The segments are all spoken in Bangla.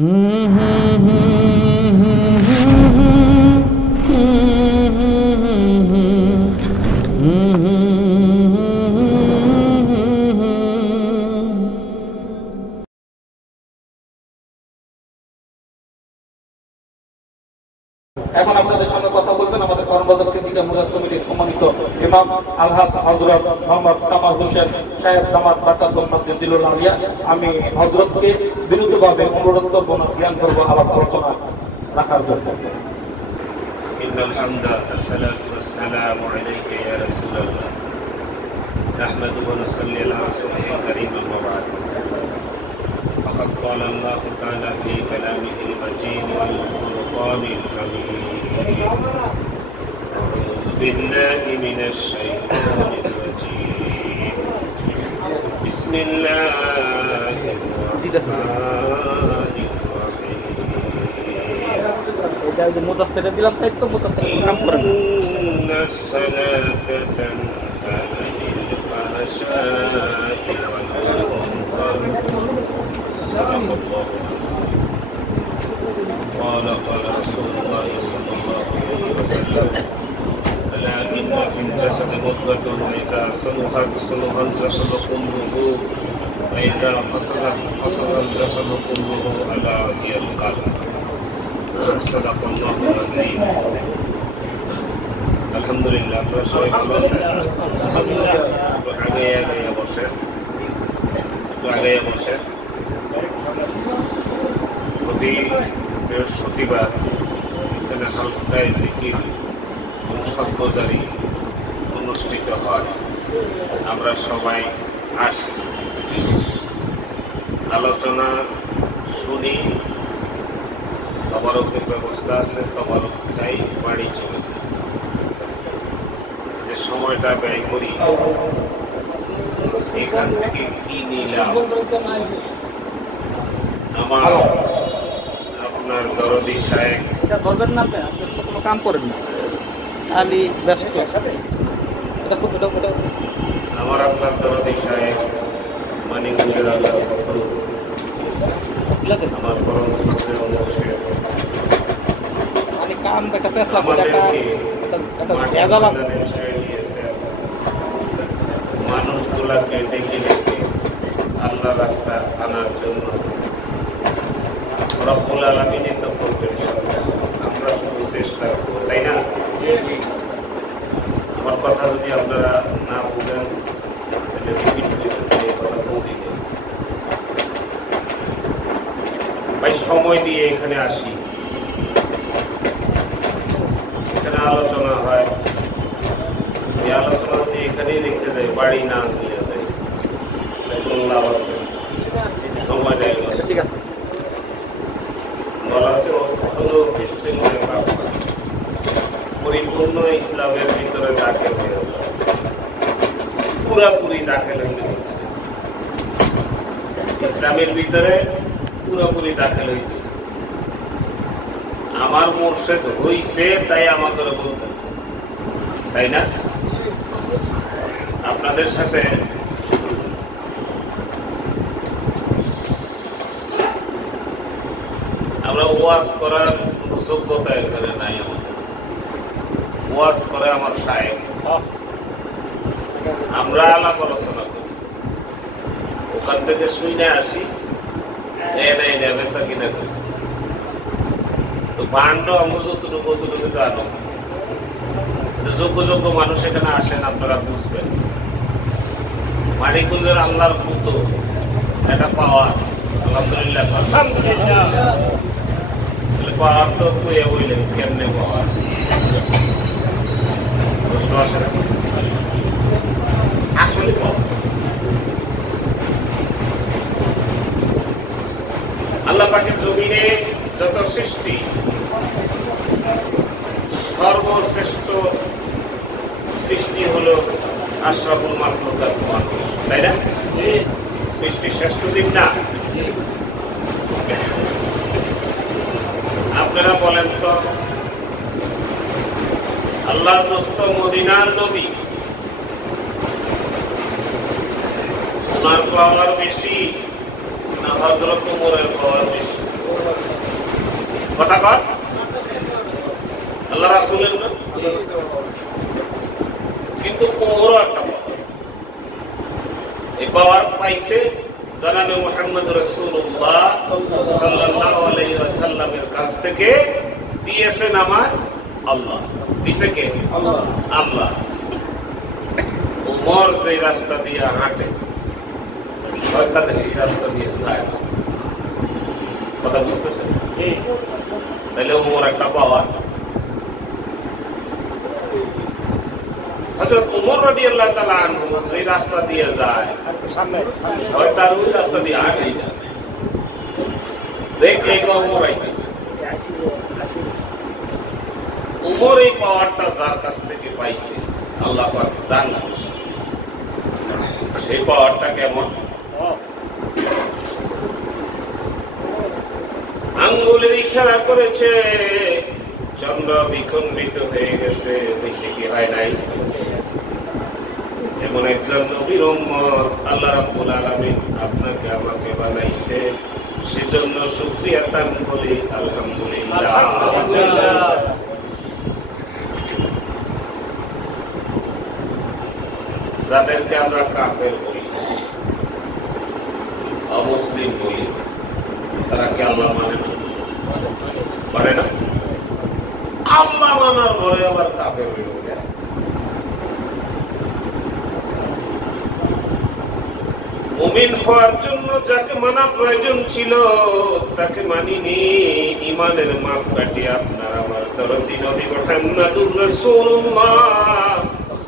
এখন আপনাদের সামনে কথা বলবেন আমাদের কর্মরত সিদ্দিকা মুরাদ কমিটির সম্মানিত ইমাম আলহাজ হযরত মোহাম্মদ কামাল হোসেন সাহেব দামাত বারকাতুল মাদ্দিদুল আলিয়া। আমি হযরতকে বিরুদ্ধভাবে অনুরোধ করব না জ্ঞান করব আলাপ আলোচনা রাখার জন্য। ইন্নাল হামদা আসসালাতু ওয়াসসালামু আলাইকা ইয়া রাসূলুল্লাহ নাহমাদুহু ওয়া নুসাল্লি আলা রাসূলিল কারীম আম্মা বা'দ। فقد قال الله تعالى في كلامه المجيد والفرقان الحميد أعوذ بالله من الشيطان الرجيم بسم الله الرحمن الرحيم إن الصلاة تنهى عن الفحشاء والمنكر صدق الله قال رسول الله صلى الله عليه وسلم ألا إن في الجسد مضغة إذا صلحت صلح الجسد كله وإذا فسدت الجسد كله ألا وهي القلب صدق الله العظيم। আলহামদুলিল্লাহ আপনারা সবাই ভালো আছেন? আগে বসে প্রতি বৃহস্পতিবার এখানে হালকায় জিকির এবং সর্বজারি অনুষ্ঠিত হয়। আমরা সবাই আসি, আলোচনা শুনি, তবারকের ব্যবস্থা আছে, তবারক খাই, বাড়ি চলে যায়। যে সময়টা ব্যয় করি এখান থেকে কি নিলাম? আমার আপনার দরদি সাহেব বলবেন না, আপনি কোনো কাম করেন না, খালি ব্যস্ত। আমার আপনার দরদি সাহেব মানিকগঞ্জের আল্লাহ আমার পরম শ্রদ্ধেয় মুর্শিদ কাম একটা ফেসলা মানুষগুলাকে ডেকে ডেকে আল্লাহ রাস্তা আনার জন্য রব্বুল আলামিনই তো করবেন সব কিছু, আমরা শুধু চেষ্টা করব, তাই না? আমার কথা যদি আপনারা না বুঝেন তাহলে কথা বুঝি নেই ভাই। সময় দিয়ে এখানে আসি, এখানে আলোচনা হয়, এই আলোচনা দিয়ে এখানেই রেখে দেয়, বাড়ি না নিয়ে দেয়, কোনো লাভ আছে? সময় নেই। ঠিক আছে, বলা হচ্ছে পরিপূর্ণ ইসলামের ভিতরে দাখিল হয়ে যাবে, পুরাপুরি দাখিল হইতে হচ্ছে ইসলামের ভিতরে, পুরাপুরি দাখিল হইতে। আমার মুর্শিদ হইছে তাই আমাদের বলতেছে, তাই না? আপনাদের সাথে আমরা ওয়াজ করার যোগ্যতা এখানে নাই, আমাদের ওয়াজ করে আমার সাহেব, আমরা আলাপ আলোচনা করি, ওখান থেকে শুনে আসি, বেচা কিনা করি। তো বান্ড আমরা যতটুকু আনো, যোগ্য যোগ্য মানুষ এখানে আসেন, আপনারা বুঝবেন মানিকগঞ্জের আল্লাহর মতো এটা পাওয়ার। আলহামদুলিল্লাহ, পাওয়ার তো কইয়া বললেন কেমনে পাওয়ার? প্রশ্ন আসে না? আসলে আল্লাহ পাকের জমিনে যত সৃষ্টি, সর্বশ্রেষ্ঠ সৃষ্টি হলো আশরাফুল মাখলুকাত মানুষ, তাই না? সৃষ্টি শ্রেষ্ঠ দিন না? আপনারা বলেন তো, আল্লাহর দোস্ত মদিনার নবী, ওনার পাওয়ার বেশি না হযরত ওমরের পাওয়ার বেশি? কথা কর আল্লাহ রাসূলের না, কিন্তু ওমরও একটা এই পাওয়ার পাইছে জনাবে মুহাম্মদ রাসূলুল্লাহ সাল্লাল্লাহু আলাইহি ওয়াসাল্লামের কাছ থেকে। দিয়েছেন আমার আল্লাহ, দিছে কে? আল্লাহ। আল্লাহ। ওমর যে রাস্তা দিয়ে হাঁটে, শয়তান এই রাস্তা দিয়ে যায় না। কথা বুঝতেছেন? তাহলে ওমর একটা পাওয়ার। হযরত ওমর রাদিয়াল্লাহু তাআলা আনহু যে রাস্তা দিয়ে যায়, শয়তান ওই রাস্তা দিয়ে হাঁটে না। দেখে ওমর আইছে। ওমর এই পাওয়ারটা যার কাছ থেকে পাইছে আল্লাহ পাক দান করেছে। সেই পাওয়ারটা কেমন? আঙ্গুলের ইশারা করেছে, চন্দ্র বিখণ্ডিত হয়ে গেছে, বেশি কি হয় নাই? এমন একজন নবীর উম্মত আল্লাহ রাব্বুল আলামিন আপনাকে আমাকে বানাইছে, সেজন্য শুকরিয়া তান বলি আলহামদুলিল্লাহ। যাদেরকে আমরা কাফের বলি, অমুসলিম বলি, তারা কি আল্লাহ মানে না? মানে না? আল্লাহ মানার পরে আবার কাফের হয়ে যায়। মুমিন হওয়ার জন্য যাকে মানা প্রয়োজন ছিল তাকে মানিনি। ইমানের মাপকাঠি আপনার আমার দরদি নবী মুহাম্মদুর রাসূলুল্লাহ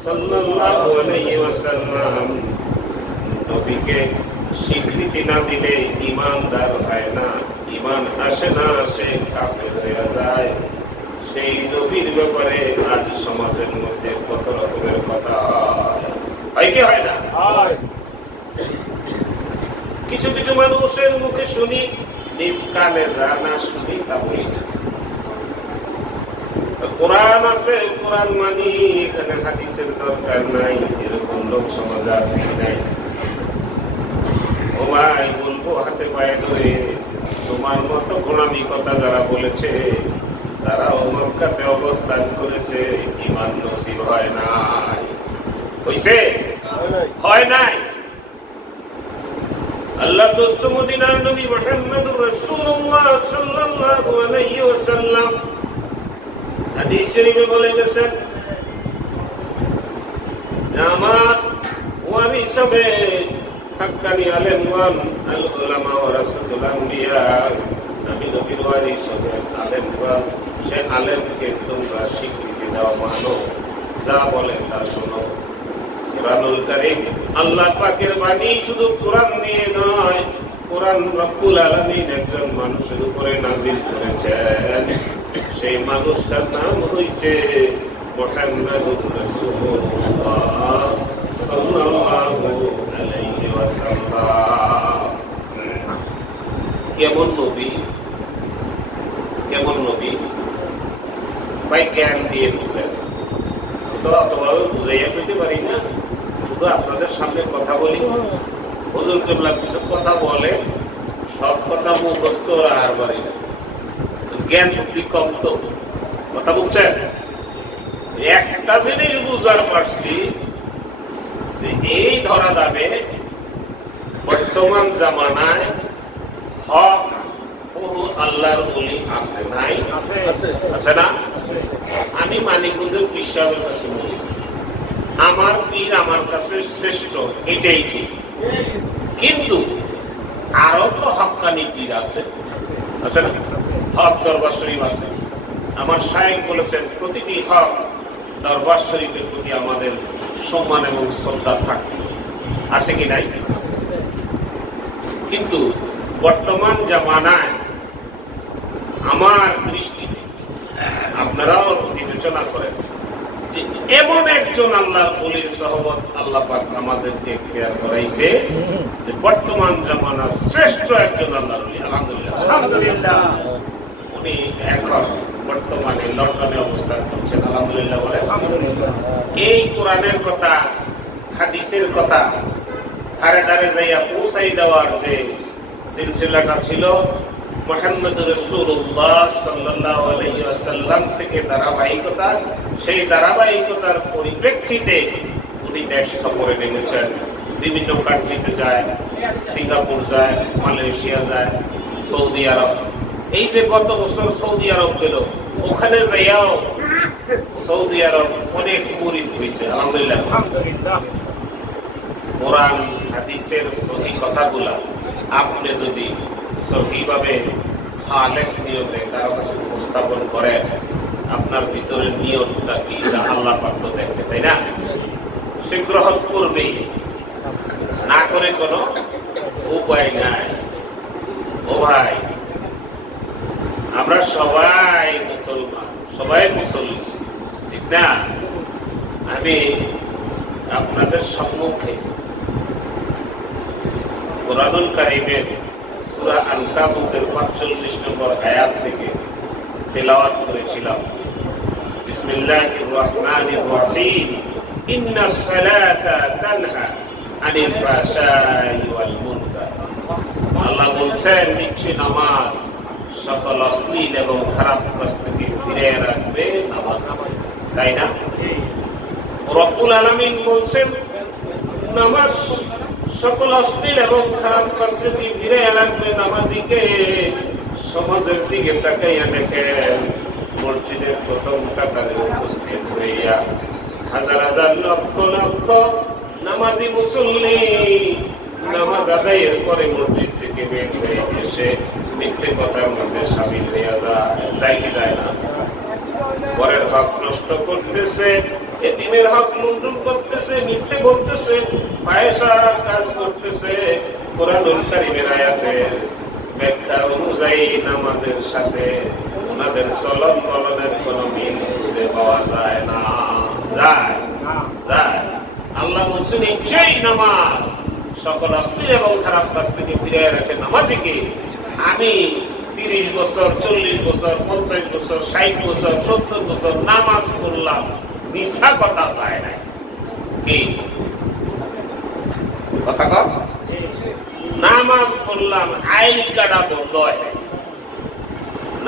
সাল্লাল্লাহু আলাইহি ওয়াসাল্লাম নবীকে স্বীকৃতি না দিলে ইমানদার হয় না, ইমান আসে না, সে কাফের হয়ে যায়। সেই নবীর ব্যাপারে আজ সমাজের মধ্যে কত রকমের কথা হয় কি হয় না? কিছু কিছু মানুষের মুখে শুনি, নিজ কানে যা না শুনি তা বলি না। কোরআন আছে, কোরআন মানি, এখানে হাদিসের দরকার নাই, এরকম লোক সমাজে আছে নাই? ও ভাই বলবো হাতে পায়ে ধরে, তোমার মতো গোলামি কথা যারা বলেছে তারা মক্কাতে অবস্থান করেছে, ঈমান নসিব হয় নাই। হইছে? হয় নাই। আল্লাহর দোস্ত মদিনার নবী মুহাম্মদুর রাসূলুল্লাহ সাল্লাল্লাহু আলাইহি ওয়াসাল্লাম হাদিস শরীফে বলে গেছেন, আমার ওয়ারিস হবে হাক্কানি আলেমগণ, আল উলামা ওয়ারাসাতুল আম্বিয়া। আমি নবীর ওয়ারিস হবে আলেমগণ, সে আলেমকে তোমরা স্বীকৃতি দাও, মানো, যা বলে তা শোনো। কোরআনুল কারীম আল্লাহ পাকের বাণী, শুধু কোরআন নিয়ে নয়, কোরআন রব্বুল আলামিন একজন মানুষের উপরে নাযিল করেছেন। সেই মানুষটার নাম হইছে মুহাম্মদুর রাসূলুল্লাহ সাল্লাল্লাহু আলাইহি ওয়াসাল্লাম। কেমন নবী, কেমন নবী ভাই, জ্ঞান দিয়ে বুঝলেন তো অতভাবে বুঝাইয়া পেতে পারি না, শুধু আপনাদের সামনে কথা বলি। হুজুর কেবলা কিছু কথা বলে, সব কথা মুখস্থ আর পারি না, জ্ঞান বুদ্ধি কম তো। কথা বুঝছেন? একটা জিনিস বুঝার পারছি, এই ধরা যাবে বর্তমান জামানায় হক বহু আল্লাহর ওলি আছে, নাই? আছে না? আমি মানিকগঞ্জের পীর সাহেবের কাছে বলি, আমার পীর আমার কাছে শ্রেষ্ঠ, এটাই ঠিক। কিন্তু আরো তো হক্কানি পীর আছে, আছে না? হক দরবার শরীফ আছে। আমার শায়েখ বলেছেন, প্রতিটি হক দরবার শরীফের প্রতি আমাদের সম্মান এবং শ্রদ্ধা থাকবে, আছে কি নাই? কিন্তু বর্তমান জামানায় আমার দৃষ্টিতে, আপনারাও বিবেচনা করেন, যে এমন একজন আল্লাহর ওলির সহবত আল্লাহ পাক আমাদেরকে খেয়াল করাইছে, যে বর্তমান জামানার শ্রেষ্ঠ একজন আল্লাহর ওলি। আলহামদুলিল্লাহ। উনি এখন বর্তমানে লন্ডনে অবস্থান করছেন। আলহামদুলিল্লাহ বলে। এই কোরআনের কথা, হাদিসের কথা ধারে ধারে যাইয়া পৌঁছাই দেওয়ার যে সিলসিলাটা ছিল, মুহাম্মদ রাসূলুল্লাহ সাল্লাল্লাহু আলাইহি ওয়াসাল্লাম থেকে ধারাবাহিকতা, সেই ধারাবাহিকতার পরিপ্রেক্ষিতে উনি দেশ সফরে নেমেছেন। বিভিন্ন কান্ট্রিতে যায়, সিঙ্গাপুর যায়, মালয়েশিয়া যায়, সৌদি আরব। এই যে গত বছর সৌদি আরব গেল, ওখানে যাইয়াও সৌদি আরব অনেক মুরিদ হয়েছে। আলহামদুলিল্লাহ। কোরআন হাদিসের সহি কথাগুলা আপনি যদি সহিভাবে খালেস নিয়তে কারো কাছে উপস্থাপন করেন, আপনার ভিতরের নিয়তটা কি আল্লাহ পাক তো দেখে, তাই না? সে গ্রহণ করবেই, না করে কোনো উপায় নাই। ও ভাই, আমরা সবাই মুসলমান, সবাই মুসলমান, ঠিক না? আমি আপনাদের সম্মুখে কুরআনুল কারীমের সূরা আনকাবুতের ৪৫ নম্বর আয়াত থেকে তেলাওয়াত করেছিলাম। বিসমিল্লাহির রহমানির রহিম। ইন্নাস সালাতা তানহা আনিল ফাহশাই ওয়াল মুনকার। আল্লাহ বলছেন, নিশ্চয়ই নামাজ সকল অশ্লীল এবং খারাপ কাজ থেকে ফিরিয়ে রাখবে। নামাজ, তাই না? রব্বুল আলামিন বলছেন, নামাজ সকল অশ্লীল এবং খারাপ কাজ থেকে ফিরিয়ে রাখবে নামাজিকে। সমাজের দিকে তাকাইয়া দেখেন, মসজিদের প্রথম কাতারে উপস্থিত হইয়া হাজার হাজার লক্ষ লক্ষ নামাজি মুসল্লি নামাজ আদায়ের পরে মসজিদ থেকে বের হয়ে এসে মিথ্যে কথার মধ্যে সামিল হইয়া যায় কি যায় না? পরের হক নষ্ট করতেছে, এতিমের হক লুণ্ঠন করতেছে, মিথ্যে বলতেছে, ফাহিশা কাজ করতেছে। কুরআনুল কারীমের আয়াতের ব্যাখ্যা অনুযায়ী নামাজের সাথে ওনাদের চলন বলনের কোনো মিল খুঁজে পাওয়া যায় না। যায় যায়। আল্লাহ বলছেন, নিশ্চয়ই নামাজ সকল অশ্লীল এবং খারাপ কাজ থেকে ফিরিয়ে রাখে নামাজিকে। আমি ৩০ বছর, ৪০ বছর, ৫০ বছর, ৬০ বছর, ৭০ বছর নামাজ পড়লাম, মিছা কথা চায় না। কি কথা কর? নামাজ পড়লাম, আইল কাটা বন্ধ হয়।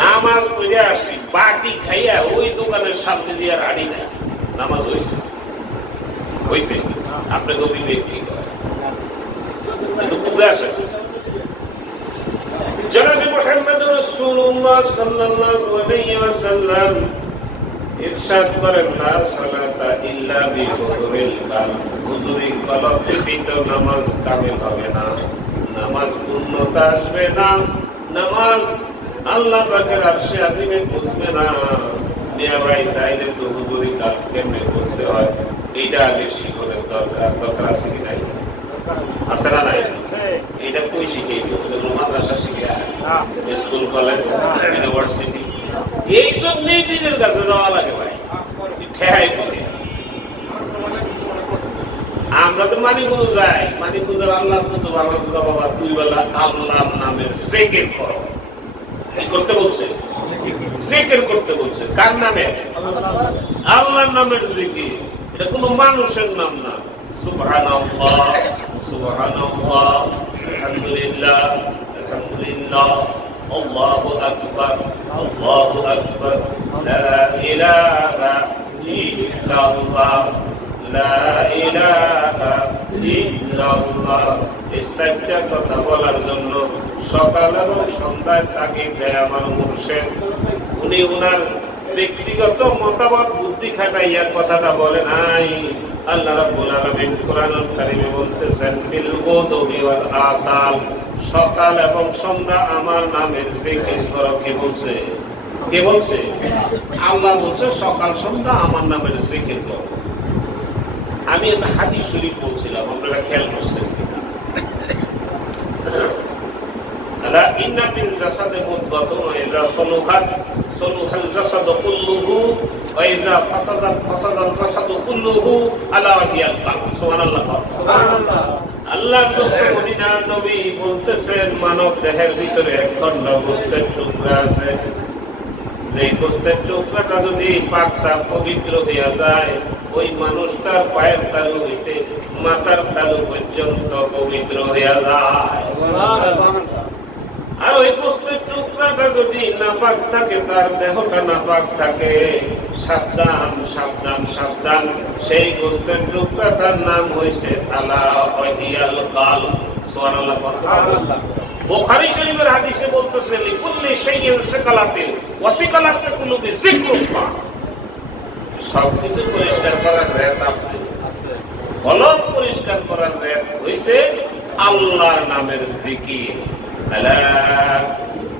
নামাজ পড়ে আসি, বাটি খাইয়া ওই দোকানের সামনে দিয়ে রাড়ি না। নামাজ হয়েছে হয়েছে, আপনাকে বিবেক কি করে বুঝে আসে? জনাবে মুহাম্মদ রাসূলুল্লাহ সাল্লাল্লাহু আলাইহি ওয়াসাল্লাম ইরশাদ করেন, লা সালাতা ইল্লা বিহুজুরিল কলব। হুজুরি কলব ব্যতীত নামাজ কামিল হবে না, নামাজ পূর্ণতা আসবে না, নামাজ আল্লাহ পাকের আরশে আজিমে পৌঁছবে না। মিয়া ভাই, তাইলে তো হুজুরি কাজ কেমনে করতে হয় এইটা আগে শিখনের দরকার আছে কি নাই? আছে না নাই? এটা কই শিখে? মাদ্রাসা শিখে, স্কুল, কলেজ, ইউনিভার্সিটি। এই জন্যই পীরের কাছে যাওয়া লাগে ভাই, ঠেহাই করে। আমরা তো মানিকগঞ্জ যাই, মানিকগঞ্জের আল্লাহ তো বাবা 2 বেলা আল্লাহর নামের জিকির করো। কি করতে বলছে? জিকির করতে বলছে। কার নামে? আল্লাহর নামের জিকির। এটা কোনো মানুষের নাম না। সুবহানাল্লাহ, সুবহানাল্লাহ, আলহামদুলিল্লাহ, আলহামদুলিল্লাহ, আল্লাহু আকবার, আল্লাহু আকবার, লা ইলাহা ইল্লাল্লাহ, লা ইলাহা ইল্লাল্লাহ। এই 4টা কথা বলার জন্য সকাল এবং সন্ধ্যায় তাগিদ দেয় আমার মুর্শিদ। উনি উনার ব্যক্তিগত মতামত বুদ্ধি খাটাইয়া কথাটা বলে নাই। আল্লাহ রাব্বুল আলামিন কুরআনুল কারীমে বলতেছেন, বিল গুদুবি ওয়াল আসাল, সকাল এবং সন্ধ্যা আমার নামের জিকির করো। কে বলছে? কে বলছে? আল্লাহ বলছে, সকাল সন্ধ্যা আমার নামের জিকির করো। আমি একটা হাদিস শরীফ বলছিলাম, আপনারা খেয়াল করছেন কিনা? আলা ইন্না ফিল জাসাদি মুদগাতুন ওয়া ইযা সালুহাত সালুহাল জাসাদু কুল্লুহু ওয়া ইযা ফাসাদাত ফাসাদাল জাসাদু কুল্লুহু আলা ওয়াহিয়াল কলব। সুবহানাল্লাহ, সুবহানাল্লাহ। আল্লাহর দোস্ত মদিনার নবী বলতেছেন, মানব দেহের ভিতরে এক খণ্ড গোশতের টুকরা আছে। যে গোশতের টুকরাটা যদি পাক সাফ পবিত্র হইয়া যায়, ওই মানুষটার পায়ের তালু হইতে মাথার তালু পর্যন্ত পবিত্র হইয়া যায়। আর ওই গোশতের টুকরা মাথাটা যদি নাপাক থাকে, তার দেহটা নাপাক থাকে, সাবধান সাবধান সাবধান। সেই গোস্তের টুকরাটার নাম হয়েছে আলা ওয়াহিয়াল কালব। সুবহানাল্লাহ। বুখারী শরীফের হাদিসে বলতেছে লিকুল্লি শাইইন সিকালাতিন ওয়া সিকালাতু কুলুবি যিকরুল্লাহ। সবকিছু পরিষ্কার করার রেত আছে, কলব পরিষ্কার করার রেত হইছে আল্লাহর নামের জিকির। আলা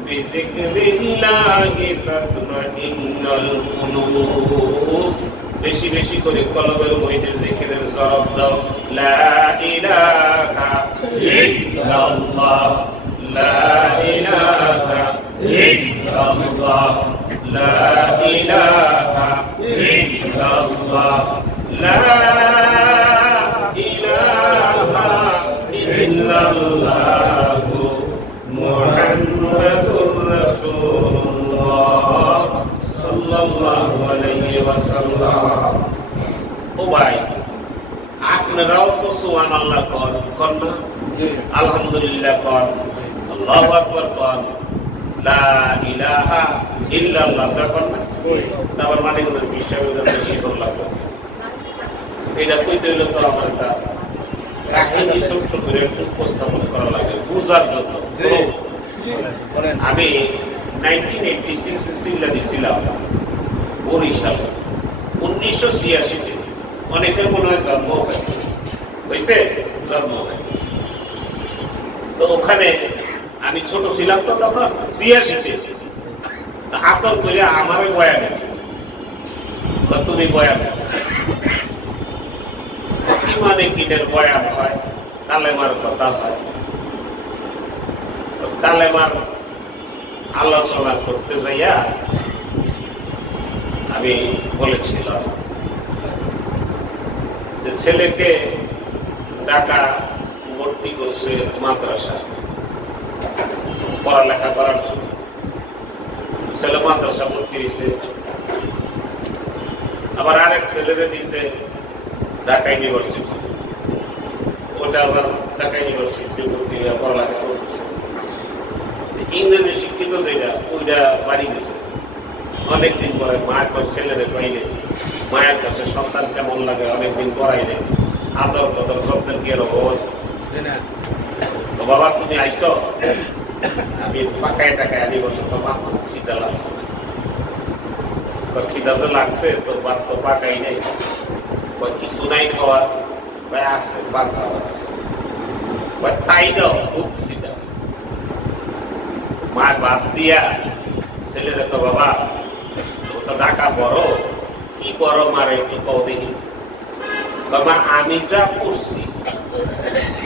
বিযিকরিল্লাহি তাতমাইন্নুল কুলুব। বেশি বেশি করে কলবের মধ্যে জিকিরের জরব দাও। লা ইলাহা ইল্লাল্লাহ, লা ইলাহা ইল্লাল্লাহ, লা ইলাহা ইল্লাল্লাহ, লা ইলাহা ইল্লাল্লাহ মুহাম্মাদুর রাসূলুল্লাহ সাল্লাল্লাহু আলাইহি ওয়াসাল্লাম। ও ভাই, আপনারাও তো সুবহানাল্লাহ কোন না? আলহামদুলিল্লাহ কোন, আল্লাহু আকবার কোন, লা ইলাহা ইল্লাল্লাহ কোন না? তারপর মানে বিশ্ববিদ্যালয় বেশি করলাম এটা কইতে হইলে তো আমার একটা কাহিনী ছোট্ট করে উপস্থাপন করা লাগে বুঝার জন্য। আমি 1986 সিল্লা দিছিলাম বরিশালে, 1986-তে। অনেকের মনে হয় জন্ম হয়েছে, জন্ম হয়। তো ওখানে আমি ছোট ছিলাম তো তখন 86-তে। আতর করে আমার বয়ানে, তুমি বয়ানে ইমানে কিনের বয়ান হয়, কালেমার কথা হয়। কালেমার আলোচনা করতে যাইয়া আমি বলেছিলাম যে ছেলেকে ঢাকা ভর্তি করছে মাদ্রাসা পড়ালেখা করার জন্য। ছেলে মাদ্রাসা ভর্তি হয়েছে, আবার আরেক ছেলেরে দিছে ঢাকা ইউনিভার্সিটি। ওটা আবার ঢাকা ইউনিভার্সিটি ভর্তি হয়ে পড়ালেখা করতেছে। ইংরেজি শিক্ষিত যেটা ওইটা বাড়ি গেছে। অনেকদিন পরে মায়ের ছেলেদের পাইলে মায়ের কাছে সন্তান কেমন লাগে, অনেকদিন পড়াইলে আদর কদর যত্নের কি অভাব আছে। তো বাবা তুমি আইস, আমি পাকায় টাকায় আনি বছর তো মাত্র খিদা লাগছে। খিদা যে লাগছে তো ভাত তো পাকাই নাই, কিছু নাই খাওয়া, আছে ভাত খাওয়া আছে, তাই দাও খুব খিদা। মা ভাত দিয়া ছেলেরা তো বাবা তো ঢাকা বড়, কি বড় মারে একটু কও দেখি। বাবা আমি যা করছি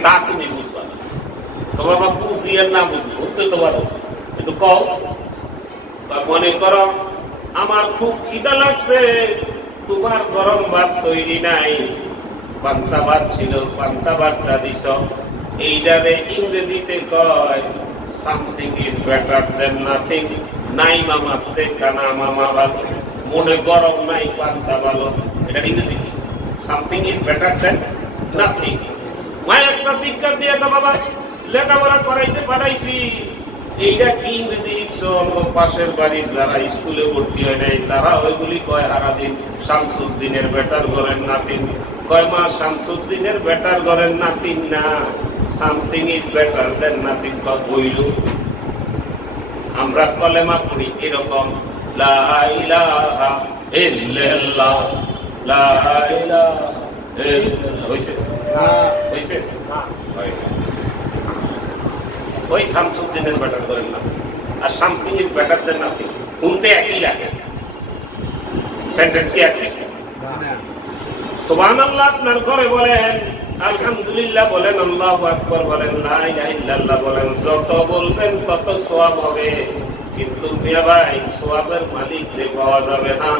তা তুমি বুঝবা না। তো বাবা বুঝি আর না বুঝি বুঝতে তো পারো, একটু কও। মনে করো আমার খুব খিদা লাগছে, তোমার গরম ভাত তৈরি নাই, পান্তা ভাত ছিল, পান্তা ভাতটা দিছ। এইটারে ইংরেজিতে কয় something is better than nothing. নাই মামা দেখা না মামা ভালো, মনে গরম নাই পান্তা ভালো। এটা ইংরেজি কি? Something is better than nothing. মায়ের একটা শিক্ষা দিয়ে তো বাবা লেখাপড়া করাইতে পাঠাইছি। এইটা কি ইংরেজি লিখছো? পাশের বাড়ির যারা স্কুলে ভর্তি হয় নাই তারা ওইগুলি কয় সারাদিন শামসুদ্দিনের বেটার ঘরের নাতিন। কয় মা শামসুদ্দিনের বেটার ঘরের নাতিন না, সামথিং ইজ বেটার দেন নাতিন বইল। আমরা কলেমা পড়ি এরকম লা ইলাহা ইল্লাল্লাহ, লা ইলাহা ইল্লাল্লাহ। হইছে হইছে ওই শামসুদ্দিনের বেটার করেন না, আর something is better than nothing শুনতে একই লাগে, সেন্টেন্স কি একই। সুবহানাল্লাহ আপনার ঘরে বলেন, আলহামদুলিল্লাহ বলেন, আল্লাহু আকবার বলেন, লা ইলাহা ইল্লাল্লাহ বলেন। যত বলবেন তত সওয়াব হবে, কিন্তু মিয়া ভাই সওয়াবের মালিক পাওয়া যাবে না।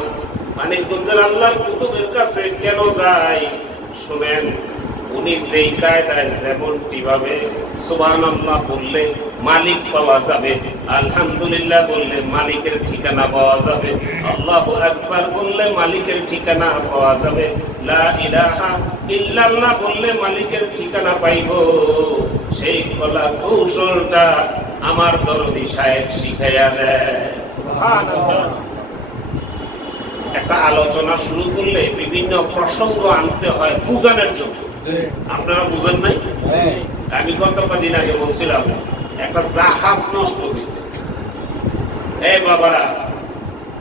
মানিকগঞ্জের আল্লাহর কুতুবের কাছে কেন যায় শুনেন, উনি যেই কায়দায় যেমনটি ভাবে সুবহানাল্লাহ বললে মালিক পাওয়া যাবে, আলহামদুলিল্লাহ বললে মালিকের ঠিকানা পাওয়া যাবে, আল্লাহু আকবার বললে মালিকের ঠিকানা পাওয়া যাবে, লা ইলাহা ইল্লাল্লাহ বললে মালিকের ঠিকানা পাইব। সেই কলা কৌশলটা আমার দরদি সাহেব শিখাইয়া দেয়। একটা আলোচনা শুরু করলে বিভিন্ন প্রসঙ্গ আনতে হয় বুঝানোর জন্য। আপনারা বুঝেন নাই? আমি গত কদিন আগে বলছিলাম একটা জাহাজ নষ্ট হয়েছে। এই বাবারা,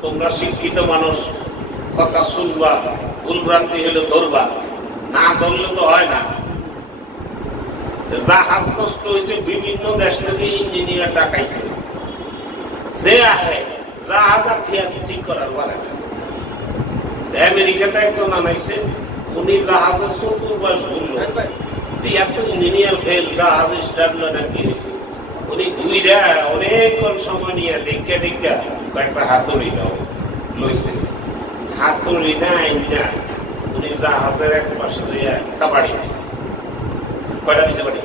তোমরা শিক্ষিত মানুষ, কথা শুনবা, ভুলভ্রান্তি হলে ধরবা, না ধরলে তো হয় না। জাহাজ নষ্ট হয়েছে, বিভিন্ন দেশ থেকে ইঞ্জিনিয়ার ডাকাইছে, যে আহে জাহাজ আর ঠিক করার পারে না। আমেরিকাতে একজন আনাইছে, উনি জাহাজের 70 বয়স করলো, এত ইঞ্জিনিয়ার ফেল, জাহাজ স্টার্ট কিনেছে। উনি ঘুইরা অনেকক্ষণ সময় নিয়ে দেখে দেখে কয়েকটা হাতুড়ি লইছে। হাতুড়ি নাই না, উনি জাহাজের এক পাশে একটা বাড়ি দিছে। কয়টা দিছে বাড়ি?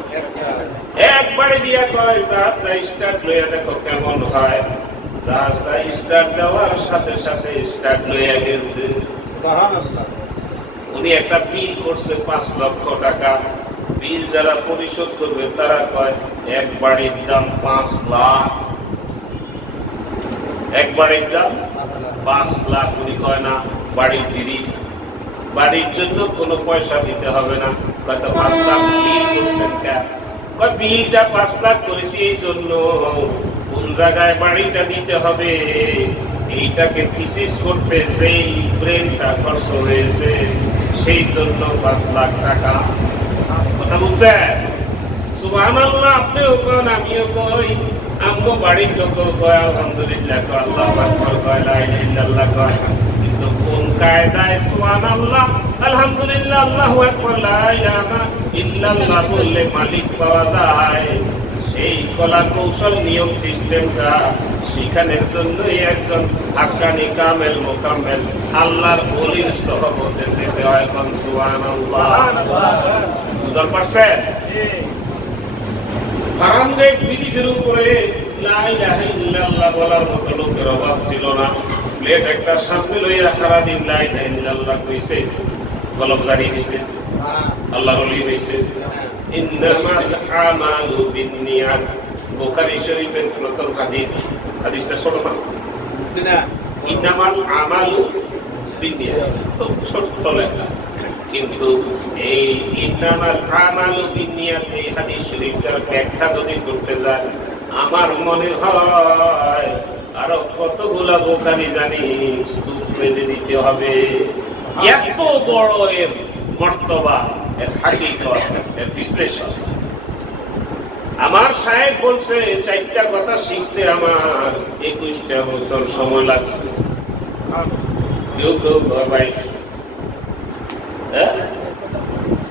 একবারে দিয়া কয় জাহাজটা স্টার্ট লইয়া দেখো কেমন হয়। জাহাজটা স্টার্ট দেওয়ার সাথে সাথে স্টার্ট লইয়া গেছে। উনি একটা বিল করছে 5 লক্ষ টাকা। বিল যারা পরিশোধ করবে তারা কয় এক বাড়ির দাম 5 লাখ। এক বাড়ির দাম 5 লাখ। উনি কয় না, বাড়ির ফিরি, বাড়ির জন্য কোনো পয়সা দিতে হবে না। কত 5 লাখ বিল করছেন কেন? বিলটা 5 লাখ করেছি এই জন্য, কোন জায়গায় বাড়িটা দিতে হবে এইটাকে থিসিস করতে যেই ব্রেনটা খরচ হয়েছে, সেই জন্য 5 লাখ টাকা। কথা বুঝছেন? সুবহানাল্লাহ। আপনিও কন, আমিও কই, আমগো বাড়ির লোক কয় আলহামদুলিল্লাহ, কয় আল্লাহু আকবার, কয় লা ইলাহা ইল্লাল্লাহ কয়, কিন্তু কোন কায়দায় সুবহানাল্লাহ আলহামদুলিল্লাহ আল্লাহু আকবার লা ইলাহা ইল্লাল্লাহ বললে মালিক পাওয়া যায়, সেই কলা কৌশল নিয়ম সিস্টেমটা শিখানোর জন্যই একজন হাক্কানি কামেল মোকাম্মেল আল্লাহর ওলির সহবতে যেতে হয়। কোন সুবহানাল্লাহ। বুঝতে পারছেন? হারাম গেট ব্রিজের উপরে লা ইলাহা ইল্লাল্লাহ বলার মতো লোকের অভাব ছিল না। প্লেট একটা সামনে লইয়া সারাদিন লা ইলাহা ইল্লাল্লাহ কইছে, কলম জারি দিছে, আল্লাহর ওলি হইছে। ইন্নামাল আমালু বিন্নিয়াত, বুখারী শরীফের প্রথম হাদিস। হাদিসটা ছোট না? ইন্নামাল আমালু বিন্নিয়াত, খুব ছোট লেখা, কিন্তু এই ইন্নামাল আমালু বিন্নিয়াত এই হাদিস শরীফটার ব্যাখ্যা যদি করতে যায়, আমার মনে হয় আরো কতগুলা বুখারী জানি স্তূপ বেঁধে দিতে হবে। এত বড় এর মর্তবা, এর হাকিকত, এর বিশ্লেষণ। আমার সাহেব বলছে 4টা কথা শিখতে আমার 21টা বছর সময় লাগছে। কেউ কেউ ভাই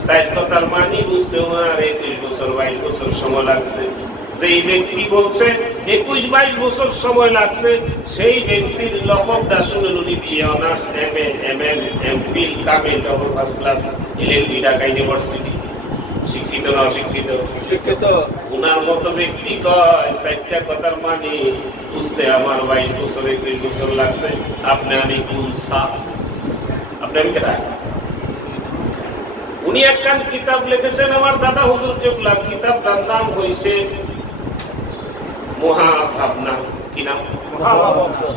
4 কথার মানি বুঝতে আমার 21 বছর 22 বছর সময় লাগছে। যেই ব্যক্তি বলছে 21-22 বছর সময় লাগছে, সেই ব্যক্তির লকবটা শুনেন উনি BA, honours, MA, ML, MPhil, কামিল, double first class, LLB, Dhaka University. শিক্ষিত না অশিক্ষিত? শিক্ষিত। উনার মতো ব্যক্তি কয় 4টা কথার মানে বুঝতে আমার 22 বছর 21 বছর লাগছে। আপনি আমি কোন সাপ? আপনি আমি কেটা? উনি একখান কিতাব লিখেছেন আমার দাদা হুজুর কেবলা। কিতাবটার নাম হইছে মহাভাবনা। কি নাম?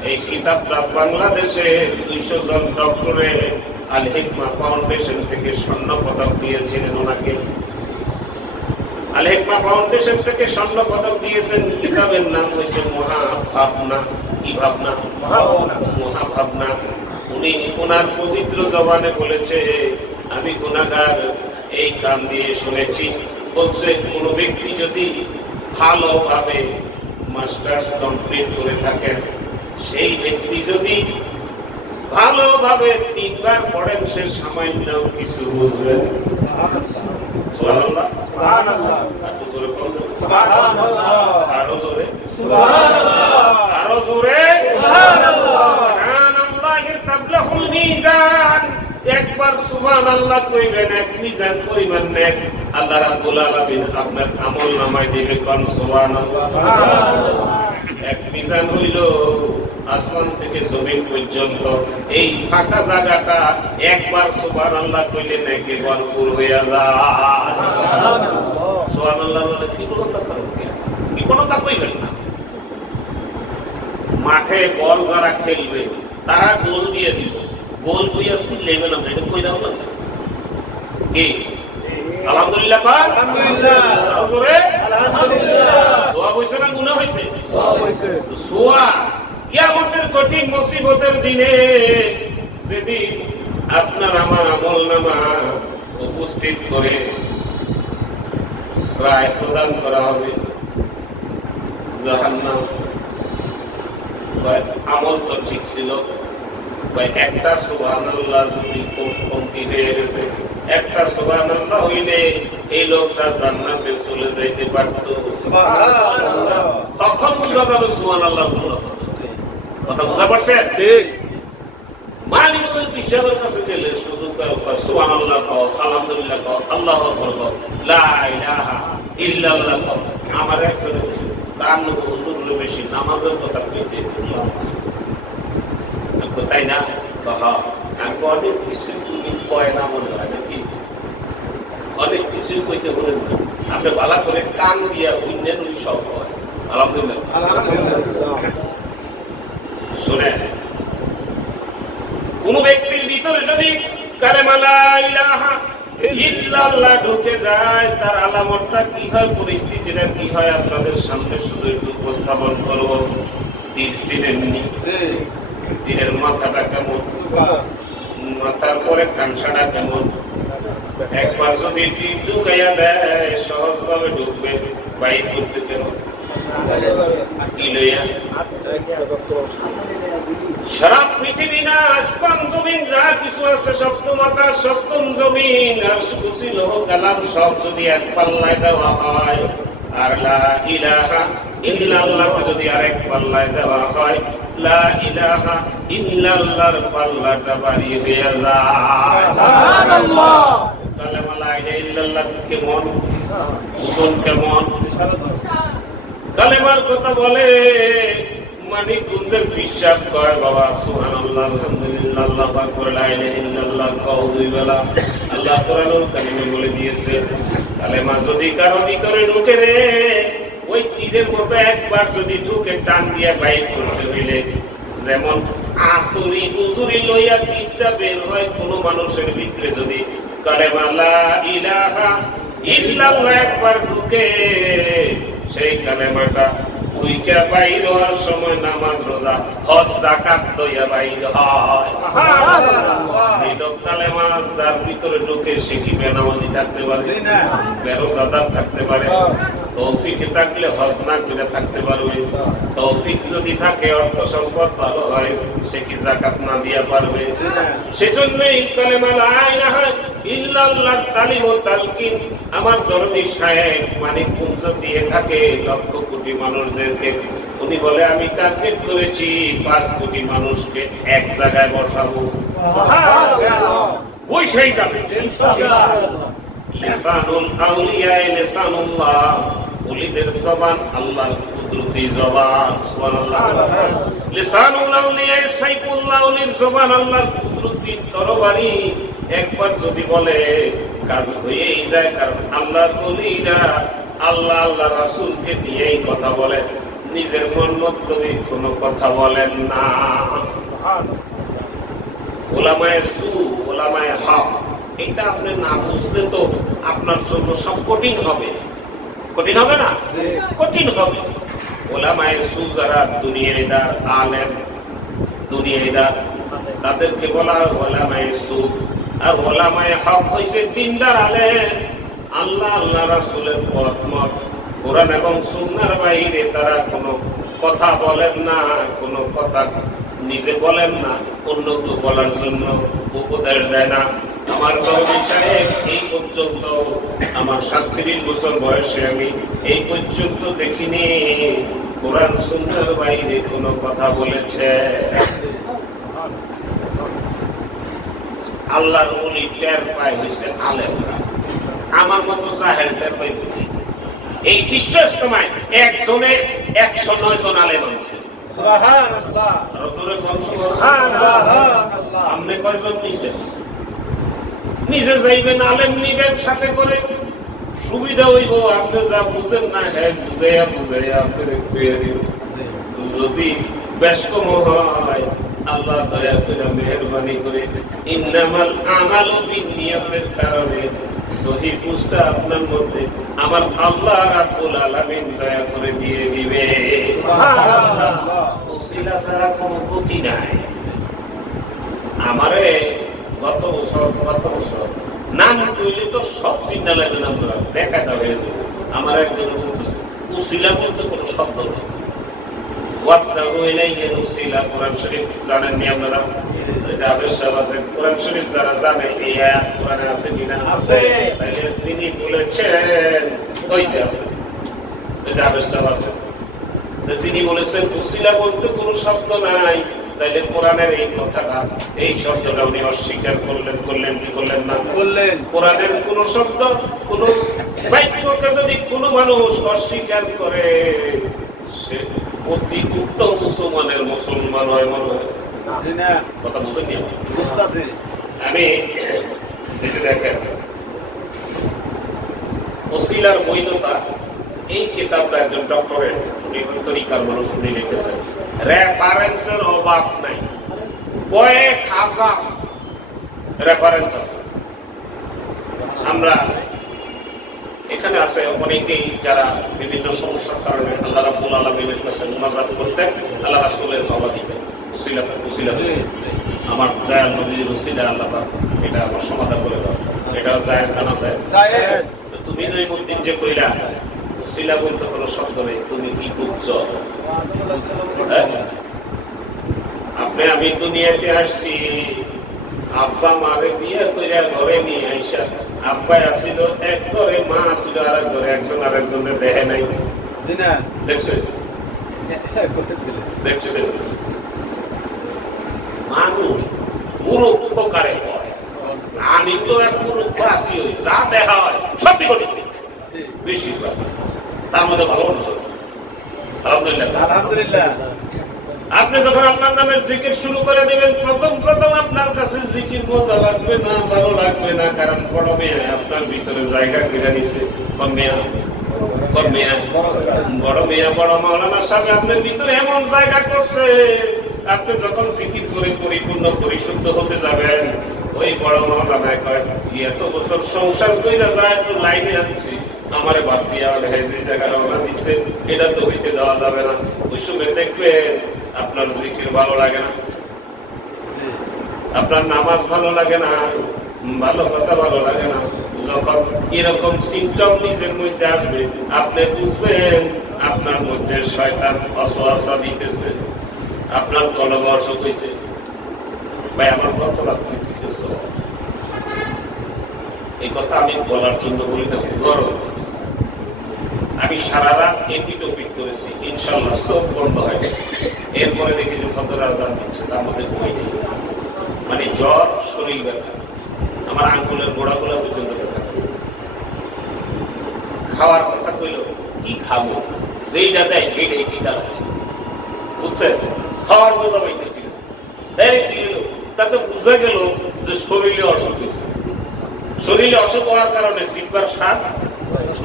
এই কিতাবটা বাংলাদেশে 200 জন ডক্টরে আল হিকমা ফাউন্ডেশন থেকে স্বর্ণ পদক দিয়েছিলেন ওনাকে। আল হিকমা ফাউন্ডেশন থেকে স্বর্ণ পদক দিয়েছেন। কিতাবের নাম হয়েছে মহাভাবনা। কি ভাবনা? মহাভাবনা। উনি ওনার পবিত্র জবানে বলেছে, আমি গুনাহগার, এই কান দিয়ে শুনেছি। বলছে কোন ব্যক্তি যদি ভালোভাবে মাস্টার্স কমপ্লিট করে থাকেন, সেই ব্যক্তি যদি ভালোভাবে 3 বার পড়েন, সে সামান্য কিছু বুঝবেন। সুবহানাল্লাহ, সুবহানাল্লাহ। আরো জোরে বলুন সুবহানাল্লাহ, আরো জোরে সুবহানাল্লাহ, আরো জোরে সুবহানাল্লাহ। সুবহানাল্লাহি তাবলাহুল মিজান। একবার সুবহানাল্লাহ কইবেন, এক মিজান পরিমাণ নেক আল্লাহ রাব্বুল আলামিন আপনার আমলনামায় দিবে। কোন সুবহানাল্লাহ, সুবহানাল্লাহ। এক মিজান হইল আসমান থেকে জমিন পর্যন্ত, এই ফাঁকা জায়গাটা একবার সুবহানাল্লাহ কইলে নাকি ভরপুর হইয়া যায়। সুবহানাল্লাহ বলে কি বলতে পারো? কি কৃপণতা কইবেন না। মাঠে বল যারা খেলবে তারা গোল দিয়ে দিব, গোল বইয়া সিলেবে না, এটা কই দাও না কি? আলহামদুলিল্লাহ পাক, আলহামদুলিল্লাহ, আলহামদুলিল্লাহ। সোয়া হইছে না গুনাহ হইছে? সোয়া হইছে। সোয়া কিয়ামতের কঠিন মুসিবতের দিনে যেদিন আপনার আমার আমলনামা উপস্থিত করে রায় প্রদান করা হবে, জাহান্নাম আমল তো ঠিক ছিল, একটা সুবহানাল্লাহ যদি কমতি হয়ে গেছে, একটা সুবহানাল্লাহ হইলে এই লোকটা জান্নাতে চলে যাইতে পারত। তখন বুঝা যাবে সুবহানাল্লাহ কথা বুঝা পারছে? ঠিক। মালিকের পিসাবের কাছে গেলে শুধু সুবহানাল্লাহ কও, আলহামদুলিল্লাহ কও, আল্লাহু আকবার কও, লা ইলাহা ইল্লাল্লাহ কও। আমার একজন তার হুজুর বেশি নামাজের কথা কইতে তাই না? আমি অনেক কিছু তুমি কয় না মনে হয় নাকি? অনেক কিছুই কইতে বলেন না, আপনি ভালো করে কান দিয়া অন্যের সব হয়। আলহামদুলিল্লাহ। শুনেন, কোন ব্যক্তির ভিতরে যদি কালেমা লা ইলাহা ইল্লাল্লাহ ঢুকে যায়, তার আলামতটা কি হয়, পরিস্থিতিটা কি হয় আপনাদের সামনে শুধু একটু উপস্থাপন করব। তীর ছিলেননি, তীরের মাথাটা কেমন, মাথার পরে কানসাটা কেমন, একবার যদি তীর ঢুকাইয়া দেয় সহজভাবে ঢুকবে, বাইর করতে কেমন কি লইয়া? সারা পৃথিবী না আসমান জমিন যা কিছু আছে, সপ্তম আকাশ সপ্তম জমিন আর কুরসি লৌহ কালাম সব যদি এক পাল্লায় দেওয়া হয়, আর লা ইলাহা ইল্লাল্লাহকে যদি আরেক পাল্লায় দেওয়া হয়, লা ইলাহা ইল্লাল্লাহর পাল্লাটা ভারী হয়ে যায়। সুবহানাল্লাহ। কালেমা লা ইলাহা ইল্লাল্লাহ কেমন, ওজন কেমন? কালেমার কথা বলে মানিক গুঞ্জের বিশ্বাস কয় বাবা সুবহানাল্লাহ, আলহামদুলিল্লাহ, আল্লাহু আকবার, লা ইলাহা ইল্লাল্লাহ কও দুই বেলা। আল্লাহ কোরআনুল কারীমে বলে দিয়েছে, কালেমা যদি কারো ভিতরে ঢুকে রে, ওই তীরের মতো একবার যদি ঢুকে টান দিয়া বাইর করতে হইলে যেমন আতুরি উজুরি লইয়া তীরটা বের হয়, কোন মানুষের ভিতরে যদি কালেমা লা ইলাহা ইল্লাল্লাহ একবার ঢুকে, সেই কালেমাটা উইকা বাইর হওয়ার সময় নামাজ রোজা হজ যাকাত লইয়া বাইর হয়। কালেমা যার ভিতরে ঢুকে সে কি বেনামাজি থাকতে পারে, বেরোজাদার থাকতে পারে, তৌফিকে থাকলে হজ না করে থাকতে পারবে, তৌফিক যদি থাকে অর্থ সম্পদ ভালো হয় সে কি যাকাত না দিয়া পারবে? সেজন্যই কালেমা লা ইলাহা ইল্লাল্লাহ তালিম ও তালকিন আমার দরদি শায়েখ মানিক কুঞ্জ দিয়ে থাকে লক্ষ কোটি মানুষদেরকে। উনি বলে আমি টার্গেট করেছি 5 কোটি মানুষকে এক জায়গায় বসাবো, বসেই যাবে ইনশাআল্লাহ। লিসানুল আউলিয়া লিসানুল্লাহ, ওলিদের জবান আল্লাহর কুদরতি জবান। সুবহানাল্লাহ। লিসানুল আউলিয়া সাইফুল্লাহ, ওলির জবান আল্লাহর কুদরতি তরবারি। একবার যদি বলে কাজ হয়েই যায়, কারণ আল্লাহর ওলিরা আল্লাহ আল্লাহ রাসূলকে নিয়েই কথা বলে, নিজের মন মতলবী কোনো কথা বলেন না। ওলামায়ে সু, ওলামায়ে হক, এটা আপনি না বুঝলে তো আপনার জন্য সব কঠিন হবে। কঠিন হবে না? কঠিন হবে। ওলামায়ে সু যারা দুনিয়াদার আলেম, দুনিয়াদার, তাদেরকে বলা হয় ওলামায়ে সু। আর ওলামায়ে হক হইছে দিনদার আলেম, আল্লাহ আল্লাহ রাসূলের পথ মত কোরআন এবং সুন্নাহর বাইরে তারা কোনো কথা বলেন না, কোনো কথা নিজে বলেন না, অন্যকে বলার জন্য উপদেশ দেয় না। আমার দরদি সাহেব এই পর্যন্ত, আমার 37 বছর বয়সে আমি এই পর্যন্ত দেখিনি কোরআন সুন্নাহর বাইরে কোনো কথা বলেছে। আল্লাহর ওলি টের পায় হয়েছে আলেমরা, আমার মতো জাহেল টের পাই। এই বিশ্ব ইজতেমায় একজনে 109 জন আলেম আছে। সুবহানাল্লাহ। সুবহানাল্লাহ। আপনি কয়জন নিছেন? নিজে যাইবেন, আলেম নিবেন, সাথে করে সুবিধা হইব আপনি যা বুঝেন না হ্যাঁ বুঝাইয়া আপনার যদি বেশ কম হয় আল্লাহ দয়া করে মেহেরবানি করে ইন্নামাল আমালু বিন্নিয়াতের কারণে সহি বুঝটা আপনার মধ্যে আমার আল্লাহ রাব্বুল আলামিন দয়া করে দিয়ে দিবে। সুবহানাল্লাহ। ওসিলা ছাড়া কোনো গতি নাই। আমারে গত বছর নাম কইলে তো সব চিন্তা লাগে না, আমরা দেখাটা হয়ে যাবে। আমার একজন বলতেছে ওসিলা বলতে কোনো শব্দ নেই। ওয়াত্তাহু ইলাইহিল ওসিলা কোরআন শরীফ জানেননি আপনারা? জাবের সাহেব আছে কোরআন শরীফ যারা জানে এই আয়াত কোরআনে আছে কিনা? আছে। তাহলে যিনি বলেছেন ওই যে আছে জাবের সাহেব আছে, যিনি বলেছেন ওসিলা বলতে কোনো শব্দ নাই, তাহলে কোরআনের এই কথাটা এই শব্দটা উনি অস্বীকার করলেন কি করলেন না? করলেন। কোরআনের কোন শব্দ কোন বাক্যকে যদি কোন মানুষ অস্বীকার করে সে অতি উত্তম মুসলমানের মুসলমান হয় মনে হয় না। কথা বুঝেন নি? আমি দেখেন ওসিলার বৈধতা এই কিতাবটা একজন ডক্টরেট উনি তরিকার মানুষ উনি লিখেছেন। রেফারেন্সের অভাব নাই, কয়েক হাজার রেফারেন্স আছে। আমরা এখানে আছে অনেকেই যারা বিভিন্ন সমস্যার কারণে আল্লাহ রাব্বুল আলামিনের কাছে মুনাজাত করতেন, আল্লাহ রাসূলের বাবা দিতেন উসিলা আমার দয়াল নবীর উসিলা আল্লাহ এটা আমার সমাধান করে দাও। এটা জায়েজ না জায়েজ? জায়েজ। তুমি নইমুদ্দিন যে কইলা উসিলা বলতে কোনো শব্দ নেই, তুমি কি বুঝছো? আমি দুনিয়াতে আসছি, আব্বা মারে বিয়ে কইরা ঘরে নিয়ে আইসা আব্বা আসিল এক ঘরে, মা আসিল আরেক ঘরে, একজন আরেকজনের দেখে নাই। দেখছো মানুষ মূর্খ কারে হয়। আমি তো এক মূর্খ আসি, যা দেখা হয় সত্যি করি বেশিরভাগ, তার মধ্যে ভালো মানুষ আছে। আলহামদুলিল্লাহ আলহামদুলিল্লাহ। আপনি যখন আপনার নামের জিকির শুরু করে দিবেন, প্রথম আপনার কাছে জিকির মজা লাগবে না, ভালো লাগবে না, কারণ বড় মেয়ে আপনার ভিতরে জায়গা কিনে নিছে। বড় মেয়ে বড় মাওলানার সাথে আপনার ভিতরে এমন জায়গা করছে, আপনি যখন জিকির করে পরিপূর্ণ পরিশুদ্ধ হতে যাবেন, ওই বড় মাওলানা কয় এত বছর সংসার কইরা যায়, একটু লাইনে আনছি, আমারে বাদ দিয়া যে জায়গা রওনা দিচ্ছে, এটা তো হইতে দেওয়া যাবে না। ওই সময় দেখবেন আপনার জিকির ভালো লাগে না, আপনার নামাজ ভালো লাগে না, ভালো কথা ভালো লাগে না। যখন এরকম সিমটম নিজের মধ্যে আসবে, আপনি বুঝবেন আপনার মধ্যে শয়তান ওয়াসওয়াসা দিতেছে, আপনার কলবে অসুখ হয়েছে। ভাই আমার কত রাত্রি এই কথা আমি বলার জন্য বলি না, গরম আমি সারা রাত এপিট করেছি, ইনশাআল্লাহ সব বন্ধ হয়। এরপরে দেখি যে ফজর আযান দিচ্ছে, তার মধ্যে ঘুমাই নেই, মানে জ্বর, শরীর ব্যথা, আমার আঙ্গুলের গোড়াগুলো পর্যন্ত ব্যথা। খাওয়ার কথা কইল কি খাবো, যেইটা দেয় এইটাই টিকা লাগে, বুঝছেন? খাওয়ার মজা পাইতেছি না, তাতে বুঝা গেল যে শরীরে অসুখ হয়েছে। শরীরে অসুখ হওয়ার কারণে জিহ্বার স্বাদ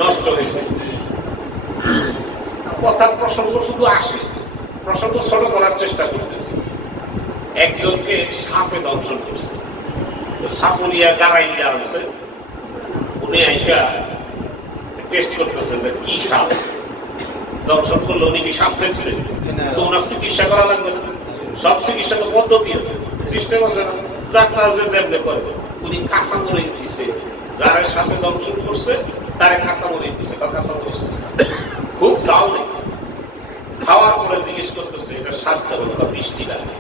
নষ্ট হয়েছে। কথার প্রসঙ্গ শুধু আসে, প্রসঙ্গ ছোট করার চেষ্টা করতেছি। একজনকে সাপে দংশন করছে, সাপুরিয়া গাড়াইয়া আনছে, উনি আইসা টেস্ট করতেছে যে কি সাপ দংশন করলো, উনি কি সাপ দেখছে, তো ওনার চিকিৎসা করা লাগবে না? সব চিকিৎসা তো পদ্ধতি আছে, সিস্টেম আছে না, যারটা যে যেমনি করে। উনি কাঁচা মরিচ দিছে, যারা সাপে দংশন করছে তারা কাঁচা মরিচ দিছে, বা কাঁচা মরিচ খুব জাল দেখে। খাওয়ার পরে জিজ্ঞেস করতেছে এটা স্বাদ কেমন, মিষ্টি লাগে?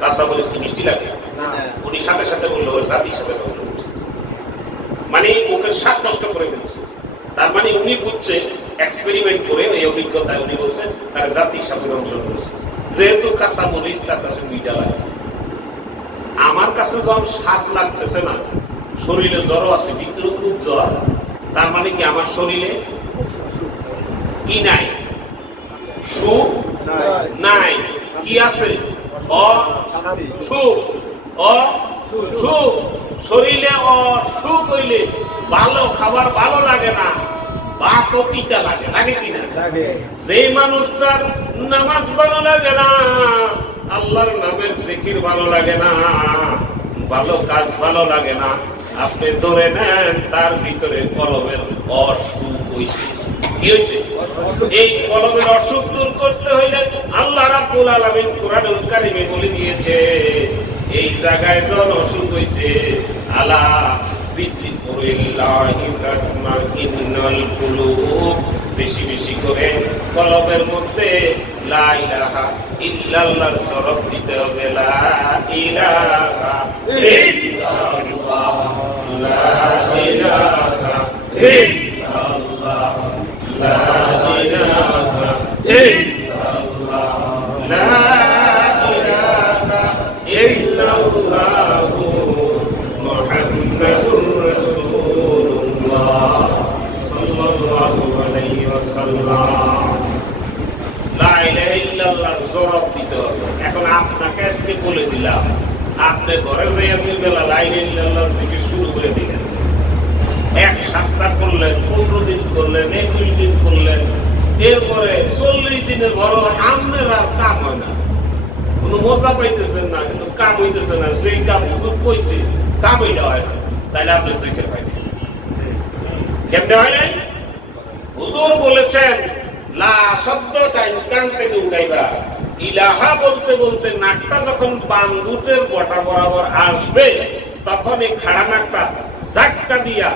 কাঁচা মরিচ কি মিষ্টি লাগে? উনি সাথে সাথে বললো জাতির সাথে দংশন করছে, মানে মুখের স্বাদ নষ্ট করে ফেলছে। তার মানে উনি বুঝছে এক্সপেরিমেন্ট করে, এই অভিজ্ঞতায় উনি বলছে তারা জাতির সাথে দংশন করছে। যেহেতু কাঁচা মরিচ তার কাছে মিঠা লাগে, আমার কাছে যখন স্বাদ লাগতেছে না, শরীরে জ্বর আছে, ভিতরে খুব জ্বর, তার মানে কি আমার শরীরে কি নাই? সুখ নাই। কি আছে? অসুখ। অসুখ। শরীরে অসুখ হইলে ভালো খাবার ভালো লাগে না, ভাতও তিতা লাগে, লাগে কিনা? যে মানুষটার নামাজ ভালো লাগে না, আল্লাহর নামের জিকির ভালো লাগে না, ভালো কাজ ভালো লাগে না, আপনি ধরে নেন তার ভিতরে কলমের অসুখ হয়েছে। কি হয়েছে? এই কলমের অসুখ দূর করতে হইলে আল্লাহ রাব্বুল আলামিন কোরআনুল কারীমে বলে দিয়েছে, এই জায়গায় যখন অসুখ হয়েছে, আলা বিযিকরিল্লাহি তাতমাইন্নুল কুলুব, বেশি বেশি করে কলবের মধ্যে লা ইলাহা ইল্লাল্লাহর শরফ দিতে হবে। লা ইলাহা ইল্লাল্লাহ, লা ইলাহা ইল্লাল্লাহ, লা ইলাহা ইল্লাল্লাহ, লা ইলাহা ইল্লাল্লাহ মুহাম্মাদুর রাসূলুল্লাহ সাল্লাল্লাহু আলাইহি ওয়াসাল্লাম। লা ইলাহা ইল্লাল্লাহর শরফ দিতে হবে। এখন আপনাকে আজকে বলে দিলাম, আপনি ঘরে যাইয়া দুই বেলা লা ইলাহা ইল্লাল্লাহর জিকির শুরু করে দিলেন। এক সপ্তাহ করলেন, 15 দিন করলেন, 21 দিন করলেন, এরপরে 40 দিনের বড় আপনার আর কাম হয় না, কোন মজা পাইতেছেন না, কিন্তু কাম হইতেছে না। যেই কাম হুজুর কইছে কাম হইলে হয় না, তাইলে আপনি জিকির পাইবেন কেমনে হয় নাই? হুজুর বলেছেন লা শব্দটা কান থেকে উঠাইবা, ইলাহা বলতে বলতে নাকটা যখন বাম দুটের বটা বরাবর আসবে, তখন এই খাড়া নাকটা ঝাটকা দিয়া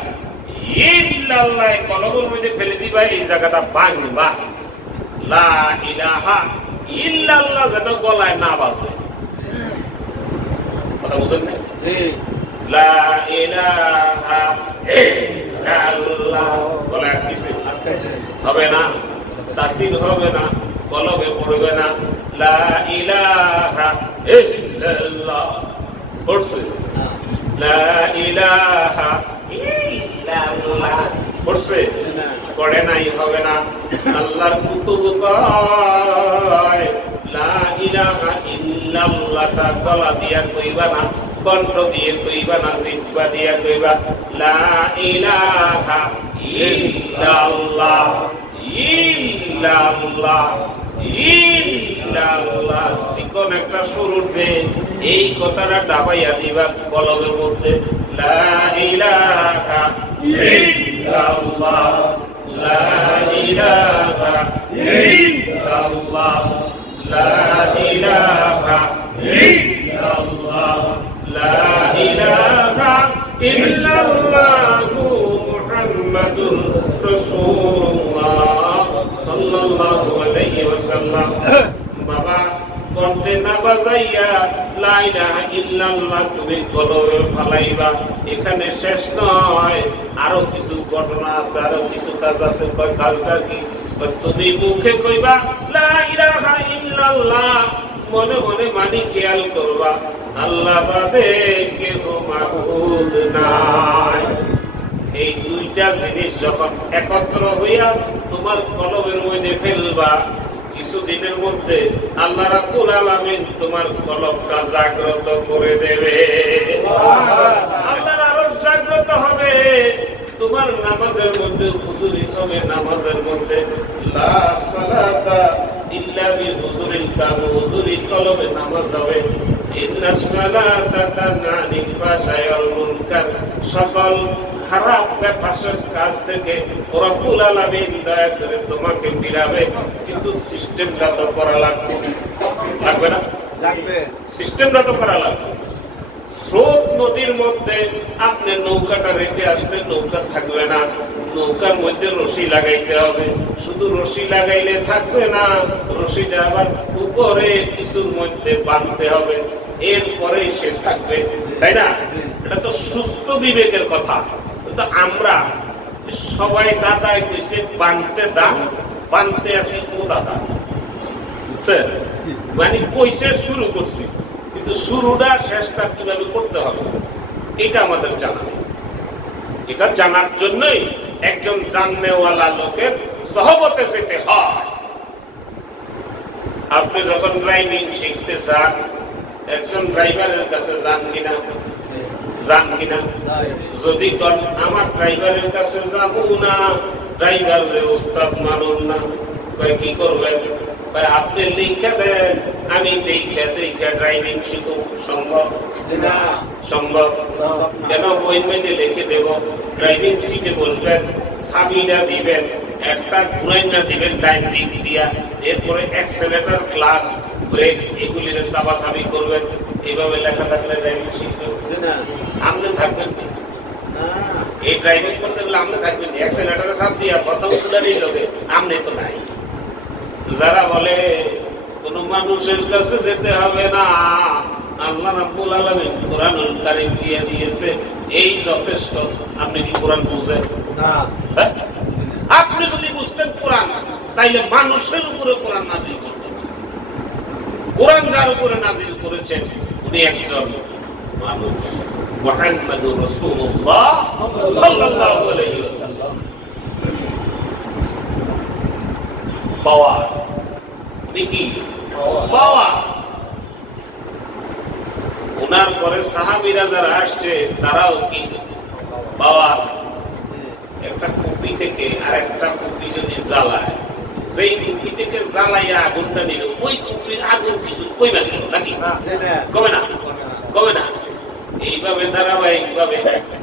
ইল্লাল্লাহ কলমের মধ্যে ফেলে দিবা, এই জায়গাটা ভাঙবা। লা ইলাহা ইল্লাল্লাহ যেন গলায় না বাজে। কথা বুঝেন না? লা ইলাহা ইল্লাল্লাহ গলায় কিছু হবে না, তাসির হবে না, কলমে পড়বে না। লা ইলাহা ইল্লাল্লাহ পড়ছে, লা ইলাহা ইল্লাল্লাহ পড়ছে, পড়ে নাই, হবে না। আল্লাহর কুতুব কয় লা ইলাহা ইল্লাল্লাহটা গলা দিয়া কইবা না, কণ্ঠ দিয়ে কইবা না, জিহ্বা দিয়া কইবা। লা ইলাহা ইল্লাল্লাহ ইল্লাল্লাহ ইল্লাল্লাহ, চিকন একটা সুর উঠবে, এই কথাটা ডাবাইয়া দিবা কলমের মধ্যে। লা ইলাহা ইল্লাল্লাহ, লা ইলাহা ইল্লাল্লাহ, লা ইলাহা ইল্লাল্লাহ, লা ইলাহা ইল্লাল্লাহু মুহাম্মাদুর রাসূলুল্লাহ সাল্লাল্লাহু আলাইহি ওয়াসাল্লাম। বাবা কণ্ঠে না বাজাইয়া লা ইলাহা ইল্লাল্লাহ তুমি কলবে ফালাইবা। এখানে শেষ নয়, আরো কিছু ঘটনা আছে, আরো কিছু কাজ আছে। কাজটা কি? তুমি মুখে কইবা লা ইলাহা ইল্লাল্লাহ, মনে মনে মানি খেয়াল করবা আল্লাহ বাদে কেউ মাবুদ নাই। এই দুইটা জিনিস যখন একত্র হইয়া তোমার কলবের মধ্যে ফেলবা, কিছুদিনের মধ্যে আল্লাহ রাব্বুল আলামিন তোমার কলবটা জাগ্রত করে দেবে। আল্লাহর আরশ জাগ্রত হবে, তোমার নামাজের মধ্যে হুজুরি হবে, নামাজের মধ্যে লা সালাতা ইল্লা বিহুজুরিল কাম, হুজুরি কলবে নামাজ হবে। ইন্নাস সালাতা তানহা আনিল ফাহশাই ওয়াল মুনকার, সকল খারাপ ব্যাপারের কাজ থেকে রব্বুল আলামিন দয়া করে তোমাকে ফিরাবে। কিন্তু সিস্টেমটা তো করা লাগবে, লাগবে না? লাগবে, সিস্টেমটা তো করা লাগবে। স্রোত নদীর মধ্যে আপনি নৌকাটা রেখে আসলে নৌকা থাকবে না, নৌকার মধ্যে রশি লাগাইতে হবে। শুধু রশি লাগাইলে থাকবে না, রশিটা আবার উপরে কিছুর মধ্যে বাঁধতে হবে, এরপরে সে থাকবে, তাই না? এটা তো সুস্থ বিবেকের কথা। কিন্তু আমরা সবাই দাদাই কইছে বাঁধতে দাম, বাঁধতে আসি ও দাদা, বুঝছেন? মানে কইছে শুরু করছি, কিন্তু শুরুটা শেষটা কিভাবে করতে হবে এটা আমাদের জানা নেই। এটা জানার জন্যই একজন জাননেওয়ালা লোকের সহবতে যেতে হয়। আপনি যখন ড্রাইভিং শিখতে চান, একজন ড্রাইভারের কাছে যান কিনা? যান কিনা? যদি আমার ড্রাইভারের কাছে যাবো না, ড্রাইভার ওস্তাদ মানুন না, কি করবেন? আপনি লিখে দেন, আমি দেখে ড্রাইভিং শিখব। সম্ভব? সম্ভব। কেন? বই মেয়ে লিখে দেব, ড্রাইভিং সিটে বসবেন, চাবিটা দিবেন, একটা ঘুরাইনা দিবেন ডাইন দিক দিয়া, এরপরে অ্যাক্সেলেটর, ক্লাস, ব্রেক এগুলির চাপাচাপি করবেন। এইভাবে লেখা থাকলে ড্রাইভিং শিখবেন। আপনি থাকবেন এই ড্রাইভিং করতে গেলে আপনি থাকবেন অ্যাক্সেলেটরে চাপ দিয়া প্রথম খুলারই লোকে, আপনি তো নাই। যারা বলে কোন মানুষের কাছে যেতে হবে না, আল্লাহ রাব্বুল আলামিন কোরআনুল কারীম দিয়ে দিয়েছে, এই যথেষ্ট। আপনি কি কোরআন বুঝেন? না। আপনি যদি বুঝতেন কোরআন, তাইলে মানুষের উপরে কোরআন নাযিল করতেন। কোরআন যার উপরে নাযিল করেছেন উনি একজন মানুষ, মুহাম্মদুর রাসূলুল্লাহ সাল্লাল্লাহু আলাইহি ওয়াসাল্লাম। বাবা কি বাবা, ওনার পরে সাহাবীরা যারা আসছে তারাও কি বাবা। একটা কুপি থেকে আর একটা কুপি যদি জ্বালায়, যেই কুপি থেকে জ্বালাইয়া আগুনটা নিল, ওই কুপির আগুন কিছু কইবা গেল নাকি? কমে না, কমে না। এইভাবে ধারাবাহিক ভাবে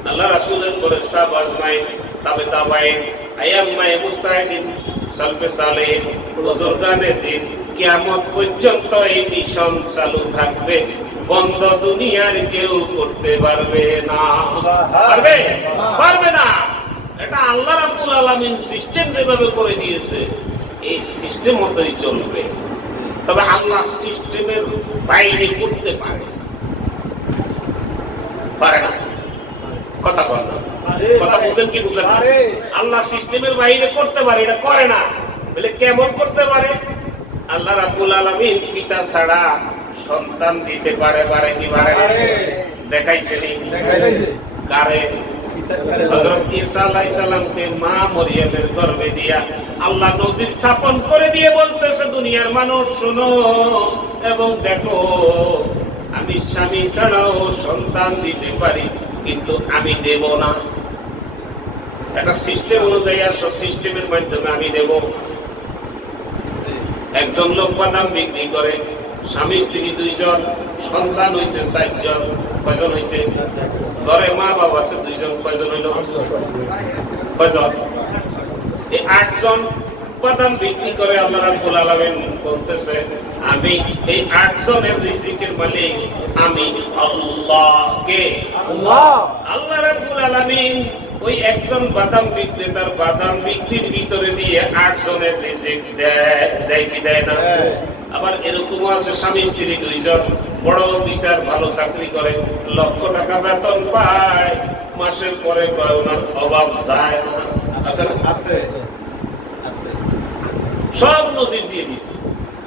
আল্লাহ রাসূলের পরে সাহাবা আজমাইন, তাবে তাবাইন, আইয়াম্মায়ে মুস্তাহিদিন, সালফে সালেহ, বুজুর্গানে দিন, কিয়ামত পর্যন্ত এই মিশন চালু থাকবে। বন্ধ দুনিয়ার কেউ করতে পারবে না। পারবে? পারবে না। এটা আল্লাহ রাব্বুল আলামিন সিস্টেম যেভাবে করে দিয়েছে, এই সিস্টেম মতোই চলবে। তবে আল্লাহ সিস্টেমের বাইরে করতে পারে, পারে না? কথা বল না, কথা বুঝেন কি বুঝেন? আল্লাহ সিস্টেমের বাইরে করতে পারে, এটা করে না। বলে কেমন করতে পারে? আল্লাহ রাব্বুল আলামিন পিতা ছাড়া সন্তান দিতে পারে, পারে কি পারে না? দেখাইছেনি কারে? হযরত ঈসা আলাইহিস সালামকে মা মরিয়মের গর্ভে দিয়া আল্লাহ নজির স্থাপন করে দিয়ে বলতেছে, দুনিয়ার মানুষ শোনো এবং দেখো, আমি স্বামী ছাড়াও সন্তান দিতে পারি, কিন্তু আমি দেব না। একটা সিস্টেম অনুযায়ী আসো, সিস্টেমের মাধ্যমে আমি দেব। একজন লোক বাদাম বিক্রি করে, স্বামী স্ত্রী দুইজন, সন্তান হইছে 4 জন। কয়জন হইছে? ঘরে মা বাবা আছে 2 জন, কয়জন হইল? কয়জন? এই 8 জন বাদাম বিক্রি করে। আল্লাহ রাব্বুল আলামিন বলতেছে, আমি এই 8 জনের রিজিকের মালিক আমি আল্লাহ। কে? আল্লাহ। আল্লাহ রাব্বুল আলামিন ওই একজন বাদাম বিক্রেতার বাদাম বিক্রির ভিতরে দিয়ে 8 জনের রিজিক দেয় কি দেয় না? আবার এরকম আছে স্বামী স্ত্রী 2 জন, বড় বিচার, ভালো চাকরি করে, লক্ষ টাকা বেতন পায়, মাসের পরে ওনার অভাব যায় না। আছে না? আছে। সব নজির দিয়ে দিচ্ছে,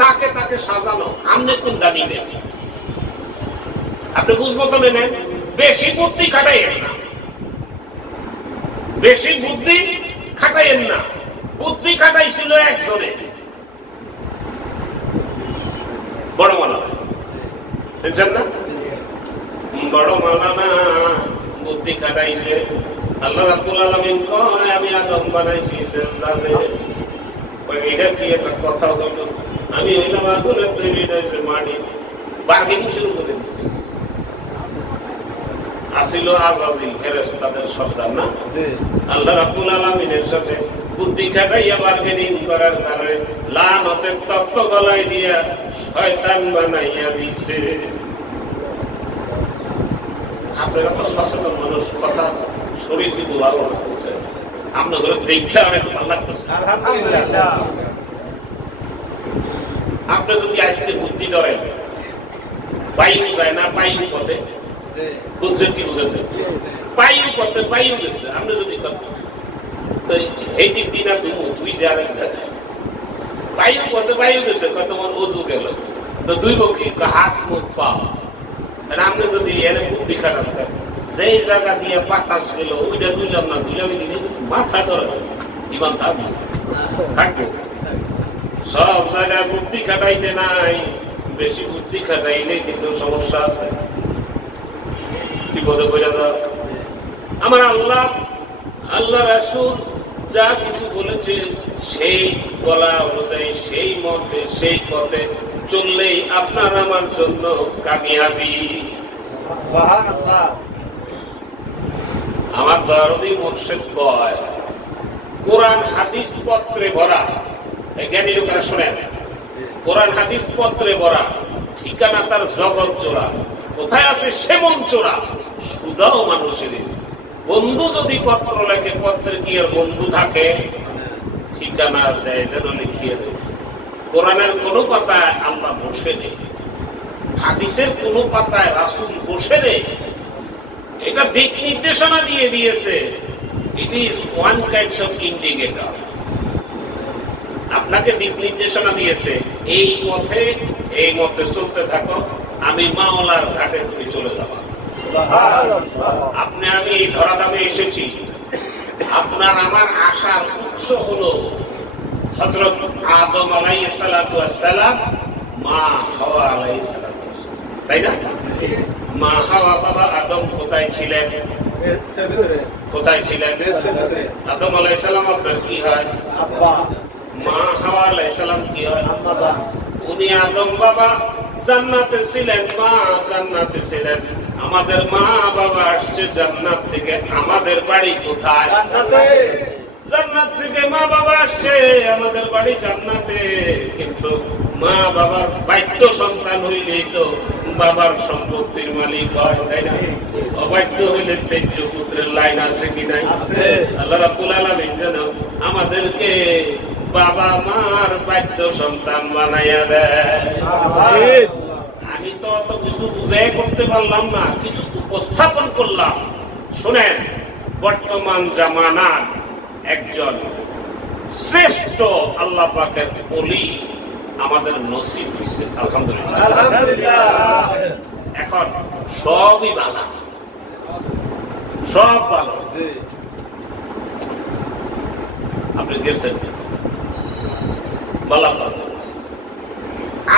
তাকে তাকে সাজানো। আপনি কোনটা নিবেন? আপনি বুঝমতো নেন। বেশি বুদ্ধি খাটাইয়েন না, বেশি বুদ্ধি খাটাইয়েন না। বুদ্ধি খাটাইছিল একজনে, বড় মাওলানা, বুঝছেন না? বড় মাওলানা বুদ্ধি খাটাইছে। আল্লাহ রাব্বুল আলামিন কয়, আমি আদম বানাইছি সেজদাতে। এটা কি একটা কথা হইল? আমি হইলাম আগুনের তৈরি হয়েছে মাটি। বার্গেনিং শুরু করে দিচ্ছে। আসিল আযাজিল, ফেরেশতাদের সর্দার না? আল্লাহ রাব্বুল আলামিনের সাথে বুদ্ধি খাটাইয়া বার্গেনিং করার কারণে লানতের তত্ত্ব গলায় দিয়া শয়তান বানাইয়া দিছে। আপনারা তো সচেতন মানুষ, কথা শরীর কিন্তু ভালো না হচ্ছে। আপনার ঘরে দেখে অনেক ভালো লাগতেছে। আলহামদুলিল্লাহ। আপনি যদি আজকে বুদ্ধি ধরেন, বায়ু যায় না বায়ু পথে, বুঝছেন কি বুঝেন? বায়ু পথে বায়ু গেছে। আপনি যদি এই দিন আর দুই যে আরেক জায়গায় বায়ু পথে বায়ু গেছে, কত তোমার ওজু গেল, তো 2 পক্ষে হাত মুখ পা। আপনি যদি এর বুদ্ধি খারাপ থাকে, যেই জায়গা দিয়ে বাতাস গেল ওইটা দুইলাম না, দুইলাম মাথা ধরে ইমান থাকবে। সব জায়গায় বুদ্ধি খাটাইতে নাই, বেশি বুদ্ধি খাটাইলে কিন্তু সমস্যা আছে। বিপদে পড়ে দাও। আমার আল্লাহ আল্লাহ রাসূল যা কিছু বলেছে সেই বলা অনুযায়ী সেই মতে সেই পথে চললেই আপনার আমার জন্য কামিয়াবি। আমার দরদি মুর্শিদ কয় কোরআন হাদিস পত্রে ভরা, জ্ঞানী লোকেরা শোনেন, কোরআন হাদিস পত্রে ভরা, ঠিকানা তার জগৎ চোরা, কোথায় আছে সেমন চোরা, সুদাও মানুষের বন্ধু যদি পত্র লেখে, পত্রে কি আর বন্ধু থাকে? ঠিকানা দেয় যেন লিখিয়ে দেয়। কোরআনের কোন পাতায় আল্লাহ বসে নেই, হাদিসের কোন পাতায় রাসূল বসে নেই। এটা দিক নির্দেশনা দিয়ে দিয়েছে। It is one kind of indicator. আপনাকে দিক নির্দেশনা দিয়েছে, এই পথে এই মতে চলতে থাকো, আমি মাওলার ঘাটে তুমি চলে যাবা। আপনি আমি এই ধরাধামে এসেছি, আপনার আমার আশার উৎস হলো হযরত আদম আলাইহিস সালাতু ওয়াস সালাম, মা হাওয়া আলাইহিস সালাতু ওয়াস সালাম, তাই না? মা হাওয়া বাবা আদম কোথায় ছিলেন? কোথায় ছিলেন? আদম আলাইহিস সালাম আপনার কি হয়? আব্বা। মা হাওয়া আলাইহিস সালাম কি হয়? আম্মা। উনি আদম বাবা জান্নাতে ছিলেন, মা জান্নাতে ছিলেন। আমাদের মা বাবা আসছে জান্নাত থেকে, আমাদের বাড়ি কোথায়? জান্নাতে। জান্নাত থেকে মা বাবা আসছে, আমাদের বাড়ি জান্নাতে। কিন্তু মা বাবার বাধ্য সন্তান হইলেই তো বাবার সম্পত্তির মালিক হয়, তাই না? অবাধ্য হইলে তেজ্য পুত্রের লাইন আছে কি নাই? আল্লাহ রাব্বুল আলামিন যেন আমাদেরকে বাবা মার বাধ্য সন্তান বানাইয়া দেয়। আমি তো অত কিছু বুঝাই করতে পারলাম না, কিছু উপস্থাপন করলাম। শুনেন, বর্তমান জামানার একজন শ্রেষ্ঠ আল্লাহ পাকের ওলি আমাদের নসিব হয়েছে, আলহামদুলিল্লাহ। এখন সবই ভালো, সব ভালো। আপনি গেছেন ভালো,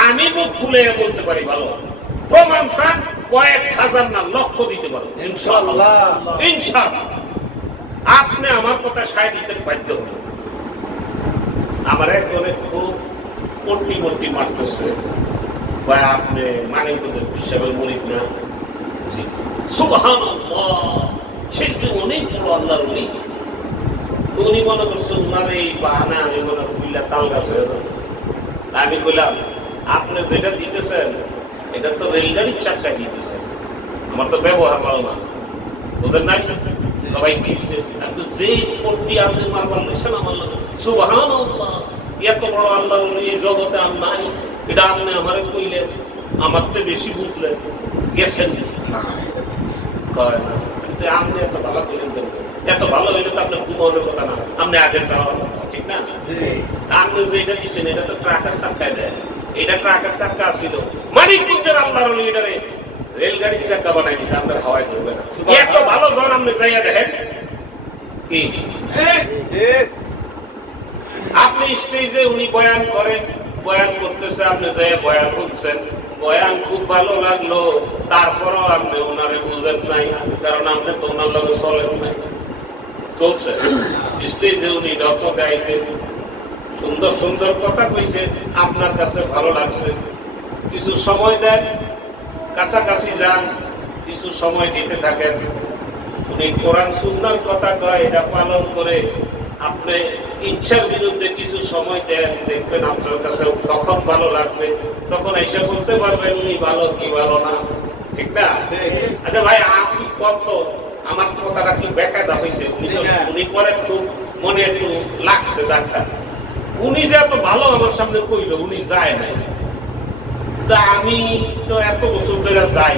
আমি মুখ খুলে বলতে পারি ভালো। প্রমাণ চান, কয়েক হাজার না লক্ষ দিতে পারো ইনশাআল্লাহ। ইনশাআল্লাহ আপনি আমার কথা সায় দিতে বাধ্য হবেন। আমার একজনে খুব মোটি মোটি মারতেছে, বা আপনি মানিকদের হিসাবে মরিক না। সুবহানাল্লাহ, সে যে অনেক বড় আল্লাহর ওলি। উনি মনে করছেন মানে এই বাহানা, আমি মনে করিলা তাল গাছ হয়ে যাবে। আমি বললাম, আপনি যেটা দিতেছেন এটা তো রেলগাড়ির চাকা দিতেছেন, আমার তো ব্যবহার ভালো না, ওদের নাই সবাই কিনছে। যে পট্টি আপনি মারবার নিছেন আমার লোক, সুবহানাল্লাহ, এত বড় আল্লাহ এই জগতে আর নাই। এটা আপনি আমারে কইলেন, আমার তো বেশি বুঝলেন, গেছেন কয় না। আপনি এত ভালো কইলেন, এত ভালো হইলে তো আপনার ঘুমানোর কথা না, আপনি আগে যাওয়ার ঠিক না? আপনি যে এটা দিচ্ছেন এটা তো ট্রাকের চাকায় দেয়, এটা ট্রাকের চাকা ছিল মানিকগঞ্জের আল্লাহর ওলি, এটারে রেলগাড়ির চাকা বানাই দিচ্ছে, আপনার হাওয়ায় ধরবে না। এত ভালো জন আপনি যাইয়া দেখেন কি আপনি স্টেজে উনি বয়ান করেন, বয়ান করতেছে, আপনি যাইয়া বয়ান করছেন, বয়ান খুব ভালো লাগলো, তারপরও আপনি ওনারে বুঝেন নাই, কারণ আপনি তো ওনার লগে চলেন নাই। চলছে স্টেজে উনি ডক্টর গাইছে, সুন্দর সুন্দর কথা কইছে, আপনার কাছে ভালো লাগছে। কিছু সময় দেন, কাছাকাছি যান, কিছু সময় দিতে থাকেন। উনি কোরআন সুন্নাহর কথা কয়, এটা পালন করে আপনি ইচ্ছার বিরুদ্ধে কিছু সময় দেন, দেখবেন আপনার কাছে তখন ভালো লাগবে, তখন এসে বলতে পারবেন উনি ভালো কি ভালো না, ঠিক না? আচ্ছা ভাই, আপনি কত আমার কথাটা কি বেকায়দা হয়েছে? উনি পরে খুব মনে একটু লাগছে ডাক্তার, উনি যে এত ভালো আমার সামনে কইল, উনি যায় নাই। তা আমি তো এত বছর ধরে যাই,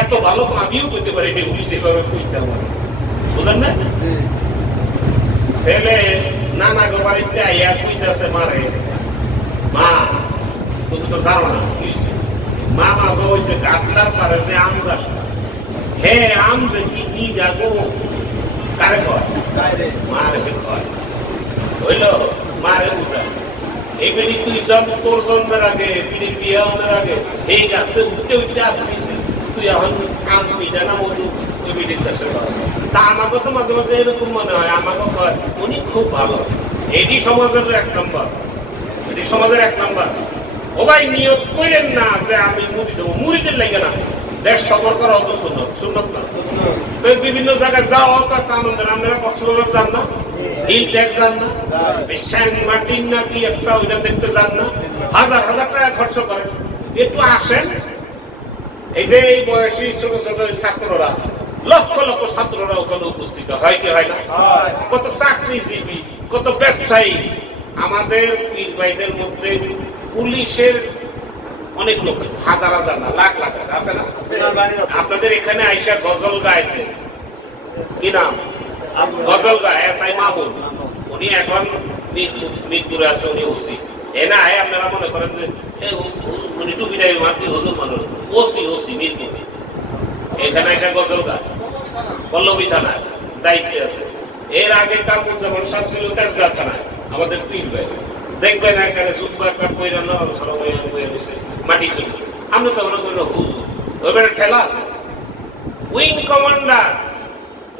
এত ভালো তো আমিও কইতে পারি, উনি যেভাবে কইছে আমার, বুঝলেন না? ছেলে নানা গো বাড়িতে আইয়া কইতেছে মারে, মা তুমি তো জানো না কইছে, মা মা কইছে গাতলার পারে যে আম গাছটা, হে আম যে কি নি যাবো, কারে কয়? মারে কয়। হইল মারে বুঝা, এই বেড়ি তুই তোর জন্মের আগে, বিড়ি বিয়ে হওয়ার আগে এই গাছে উঠতে উঠতে আপনি তুই এখন আনবিটা না মধু ওই বিটির কাছে তা আমাকে তো মাঝে মাঝে এরকম মনে হয় আমাকে কয় উনি খুব ভালো এটি সমাজের 1 নম্বর এটি সমাজের 1 নম্বর ও ভাই নিয়োগ করেন না যে আমি মুড়ি দেবো মুড়িদের লাগে না দেশ সফর করা অত সুন্নত না বিভিন্ন জায়গায় যাওয়া তো আনন্দের আপনারা কক্সবাজার যান না হিল ট্যাগ যান না সেন্ট মার্টিন নাকি একটা ওইটা দেখতে যান না হাজার হাজার টাকা খরচ করেন একটু আসেন এই যে এই বয়সী ছোট ছোট ছাত্ররা লক্ষ লক্ষ ছাত্ররা ওখানে উপস্থিত হয় কি হয় না কত চাকরিজীবী কত ব্যবসায়ী আমাদের পীর ভাইদের মধ্যে পুলিশের অনেক লোক আছে হাজার হাজার না লাখ লাখ আছে না আপনাদের এখানে আইসা গজল গাইছে কি নাম গজল গায় এসআই মামুন উনি এখন মিরপুরে আছে উনি ওসি এনা আয় আপনারা মনে করেন যে উনি টুপিটাই মাতি হুজুর মানুষ ওসি মিরপুরে এখানে আইসা গজল গায় পল্লবী থানায় দায়িত্বে আছে এর আগে কামরুজ্জামান সাহেব ছিল তেজগাঁ থানায় আমাদের পীর ভাই দেখবেন এখানে জুব্বা একটা পয়রা নরম সরম হয়ে গেছে মাটি চুলি আমরা তো মনে করি হুজুর ওইবারে ঠেলা আছে উইং কমান্ডার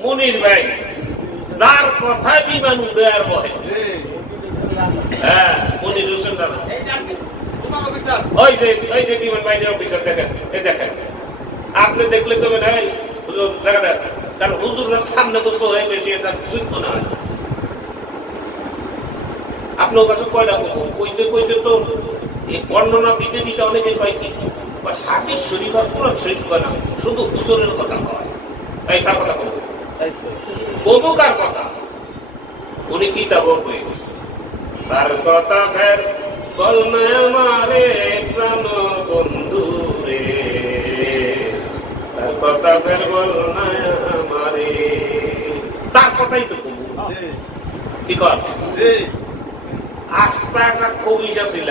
মুনির ভাই যার কথায় বিমান উদয়ার বহে হ্যাঁ মুনির হোসেন দাদা ওই যে বিমান বাহিনীর অফিসার দেখেন দেখেন আপনি দেখলে তো ভাই হুজুর দেখা দেন কারণ হুজুরের সামনে বসে হয়ে বেশি এটা যুদ্ধ না হয় আপনার কাছে কয়টা কইতে তো এই বর্ণনা দিতে দিতে অনেকে কয় কি হাদিস শরীফ আর কোরআন শরীফ কয় না শুধু হুজুরের কথা কয় এই কার কথা বলবো বলবো কার কথা উনি কিতাবও কয়ে গেছে তার কথা ফের বল না আমারে প্রাণ বন্ধু রে তার কথা ফের বল না আমারে তার কথাই তো কবু কি কর আস্থা একটা খবিস ছিল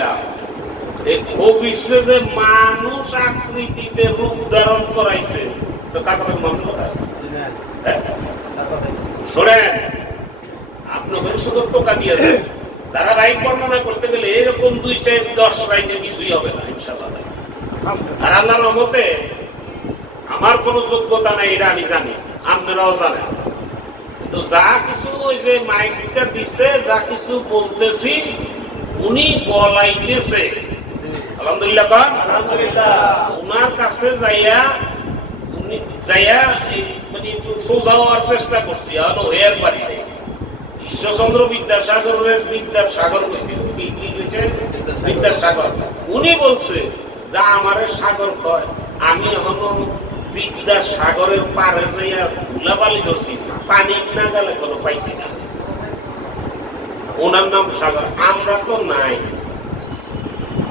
এই খবিসে যে মানুষ আকৃতিতে রূপ ধারণ করাইছে তো তার কথা মনে কথা শোনেন আপনার শুধু টোকা দিয়েছে ধারাবাহিক বর্ণনা করতে গেলে এরকম 2-10 রাইতে কিছুই হবে না ইনশাআল্লাহ আর আল্লাহর রহমতে আমার কোনো যোগ্যতা নাই এটা আমি জানি আপনারাও জানেন তো যা কিছু ওই যে মাইকটা দিচ্ছে যা কিছু বলতেছি উনি বলাইতেছে আলহামদুলিল্লাহ উনার কাছে যাইয়া উনি যাইয়া মানে একটু সোজা হওয়ার চেষ্টা করছি এর বাড়িতে ঈশ্বরচন্দ্র বিদ্যাসাগরের বিদ্যাসাগর বিদ্যাসাগর উনি বলছে যা আমার সাগর কয় আমি এখনো বিদ্যাসাগরের পারে যাইয়া ধুলাবালি ধরছি পানি না গেলে কোনো পাইছি না ওনার নাম সাগর আমরা তো নাই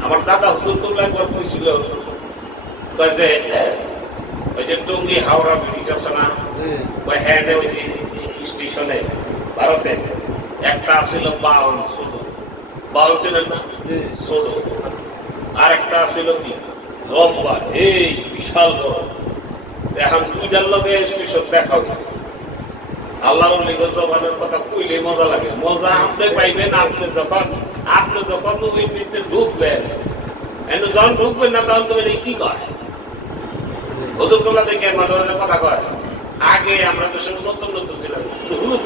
আমার দাদা হুজুরুল্লাহ একবার কইছিল যে ওই যে টঙ্গী হাওড়া ব্রিজ আছে না ওই হ্যান্ডে ওই যে স্টেশনে ভারতে একটা আছিল 52 ছিলেন না ষোলো আর একটা আছিল কি লম্বা এই বিশাল বড় এখন 2টার লগে স্টেশন দেখা হয়েছে আল্লাহর জবানের কথা কইলে মজা লাগে মজা আপনি পাইবেন আপনি যখন ওই বৃত্তে ঢুকবেন যখন ঢুকবেন না তখন তুমি কি কয় হুজুর তোমরা দেখে মাঝে মাঝে কথা কয় আগে আমরা তো সব নতুন নতুন ছিলাম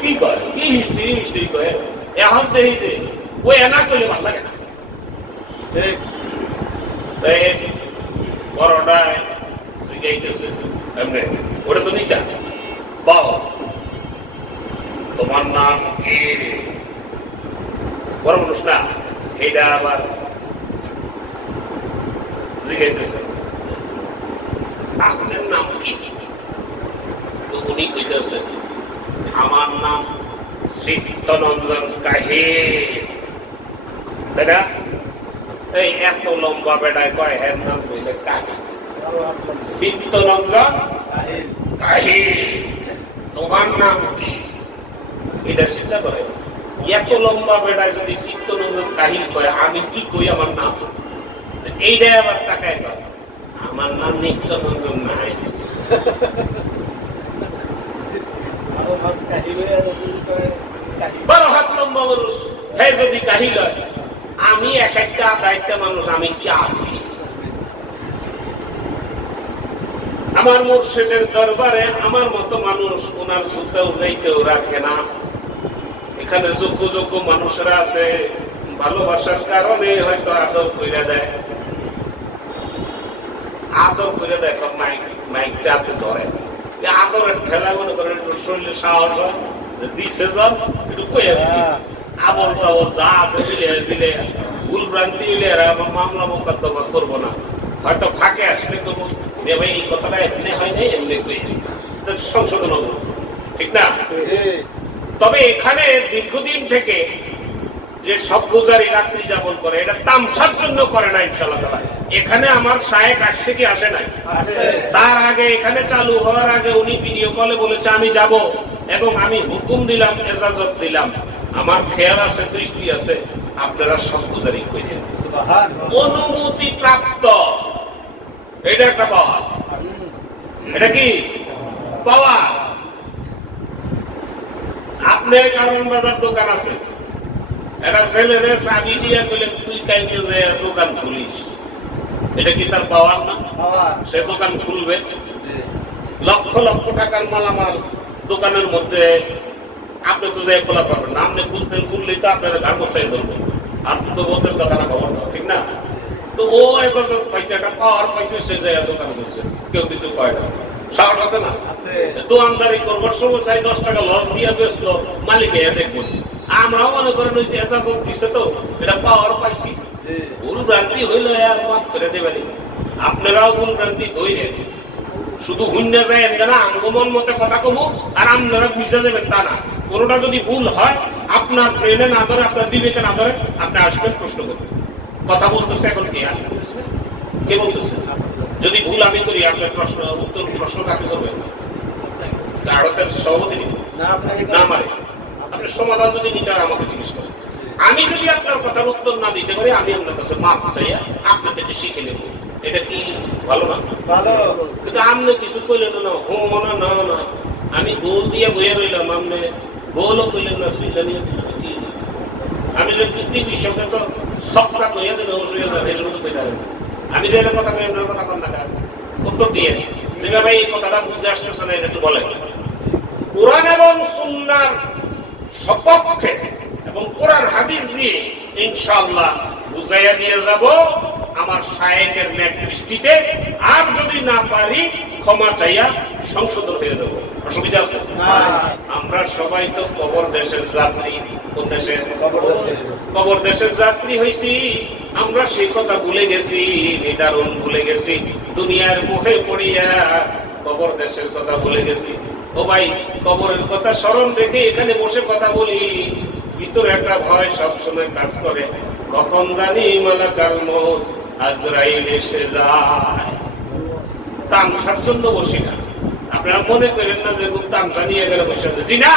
কি কয় কি হিস্ট্রি কয় এখন দেখি যে ওই এনা করলে ভালো লাগে না ঠিক বড়টায় জিজ্ঞাইতেছে এমনি ওটা তো নিশা বাবা তোমার নাম কি বড় মানুষ না এইটা আবার জিজ্ঞাইতেছে আপনার নাম কি তো উনি কইতেছে আমার নাম চিত্তরঞ্জন কাহিল তাই না এই এত লম্বা বেড়ায় কয় হ্যাঁ নাম কইলে কাহিল চিত্তরঞ্জন কাহিল তোমার নাম কি এটা চিন্তা করে এত লম্বা বেড়ায় যদি চিত্তরঞ্জন কাহিল কয় আমি কি কই আমার নাম এইটাই আবার তাকায় কয় আমার নাম নিত্যরঞ্জন নাই বড় হাত লম্বা মানুষ হ্যাঁ যদি কাহিল হয় আমি একটা দায়িত্ব মানুষ আমি কি আসি আমার মুর্শিদের দরবারে আমার মতো মানুষ ওনার জুতা উঠাইতেও রাখে না। এখানে যোগ্য যোগ্য মানুষরা আছে, ভালোবাসার কারণে হয়তো আদর করে দেয়, আদর করে দেয়, মাইকটা হাতে ধরে আদরের ঠেলা মনে করে একটু শরীরে সাহস হয় দিছে যান একটু কয়ে আবল তাবল যা আছে দিলে দিলে ভুল ভ্রান্তি হইলে এরা মামলা মোকদ্দমা করবো না, হয়তো ফাঁকে আসলে করবো ভাই এই কথাটা এমনি হয় নাই এমনি কয়ে সংশোধন হবো, ঠিক না? তবে এখানে দীর্ঘদিন থেকে যে সব গুজারি রাত্রি যাপন করে এটা তামসার জন্য করে না ইনশাআল্লাহ তাআলা। এখানে আমার শায়েখ আসছে কি আসে নাই? তার আগে এখানে চালু হওয়ার আগে উনি ভিডিও কলে বলেছে আমি যাব এবং আমি হুকুম দিলাম, এজাজত দিলাম, আমার খেয়াল আছে, দৃষ্টি আছে, আপনারা সব গুজারি করেন, অনুমতি প্রাপ্ত। এটা একটা পাওয়া, এটা কি পাওয়া? আপনার কারণ বাজার দোকান আছে, একটা ছেলেরে চাবি দিয়া কইলেন তুই কালকে যে দোকান খুলিস, এটা কি তার পাওয়ার না? সে দোকান খুলবে, লক্ষ লক্ষ টাকার মালামাল দোকানের মধ্যে, আপনি তো যাই খোলা পাবেন না, আপনি খুললেই তো আপনার ঘাট বসাই ধরবো, আপনি তো বলতেন দোকানে খবর না, ঠিক না? তো ও এজাজত পাইছে, একটা পাওয়ার পাইছে, সে জায়গা দোকান করছে, কেউ কিছু কয় না, সাহস আছে না? দোকানদারি করবার সময় চাই 10 টাকা লস দিয়ে ব্যস্ত মালিকে দেখবো। আমরাও মনে করেন ওই এজাজত দিছে তো এটা পাওয়ার পাইছি, ভুল ভ্রান্তি হইলে মাফ করে দেবেন। আপনারাও ভুল ভ্রান্তি ধরে শুধু হুন্যা যায় না আঙ্গমন মতে কথা কমু আর আপনারা বুঝতে দেবেন তা না। কোনোটা যদি ভুল হয় আপনার ব্রেনে না ধরে, আপনার বিবেকে না ধরে, আপনি আসবেন প্রশ্ন করবেন। কথা বলতেছে এখন কে? কে বলতেছে? যদি ভুল আমি করি আপনার প্রশ্ন উত্তর প্রশ্ন কাকে করবেন? আড়তের সভাপতি না মানে আপনার সমাধান যদি নিতে আমাকে জিজ্ঞেস করেন, আমি যদি আপনার কথার উত্তর না দিতে পারি আমি আপনার কাছে মাপ চাইয়া আপনার থেকে শিখে নেব, এটা কি ভালো না? ভালো। কিন্তু আপনি কিছু কইলেন না, হো মনে না না, আমি গোল দিয়ে বয়ে রইলাম, আপনি গোলও কইলেন না, সুইটা নিয়ে আমি যে কৃত্রিম বিশ্বকে তো সপ্তাহ কইয়া দেবে অসুবিধা এর মতো কইতে হবে। আমি যে কথা কই আপনার কথা কন না, উত্তর দিয়ে দিবে ভাই এই কথাটা বুঝে আসতেছে না, এটা একটু বলেন। কোরআন এবং সুন্নাহর সপক্ষে এবং কোরআন হাদিস দিয়ে ইনশাআল্লাহ বুঝাইয়া দিয়ে যাব আমার শায়েখের নেক দৃষ্টিতে, আর যদি না পারি ক্ষমা চাইয়া সংশোধন হয়ে যাব। অসুবিধা আছে? আমরা সবাই তো কবর দেশের যাত্রী। কোন দেশের? কবর দেশের যাত্রী হইছি আমরা, সেই কথা ভুলে গেছি, নিদারুণ ভুলে গেছি, দুনিয়ার মুখে পড়িয়া কবর দেশের কথা ভুলে গেছি। ও ভাই, কবরের কথা স্মরণ রেখে এখানে বসে কথা বলি, ভিতরে একটা ভয় সবসময় কাজ করে, কখন জানি মালাকাল মউত আজরাইল এসে যায়। তামসার জন্য বসি না, আপনারা মনে করেন না যে তামসা নিয়ে গেলে বসে। জি না,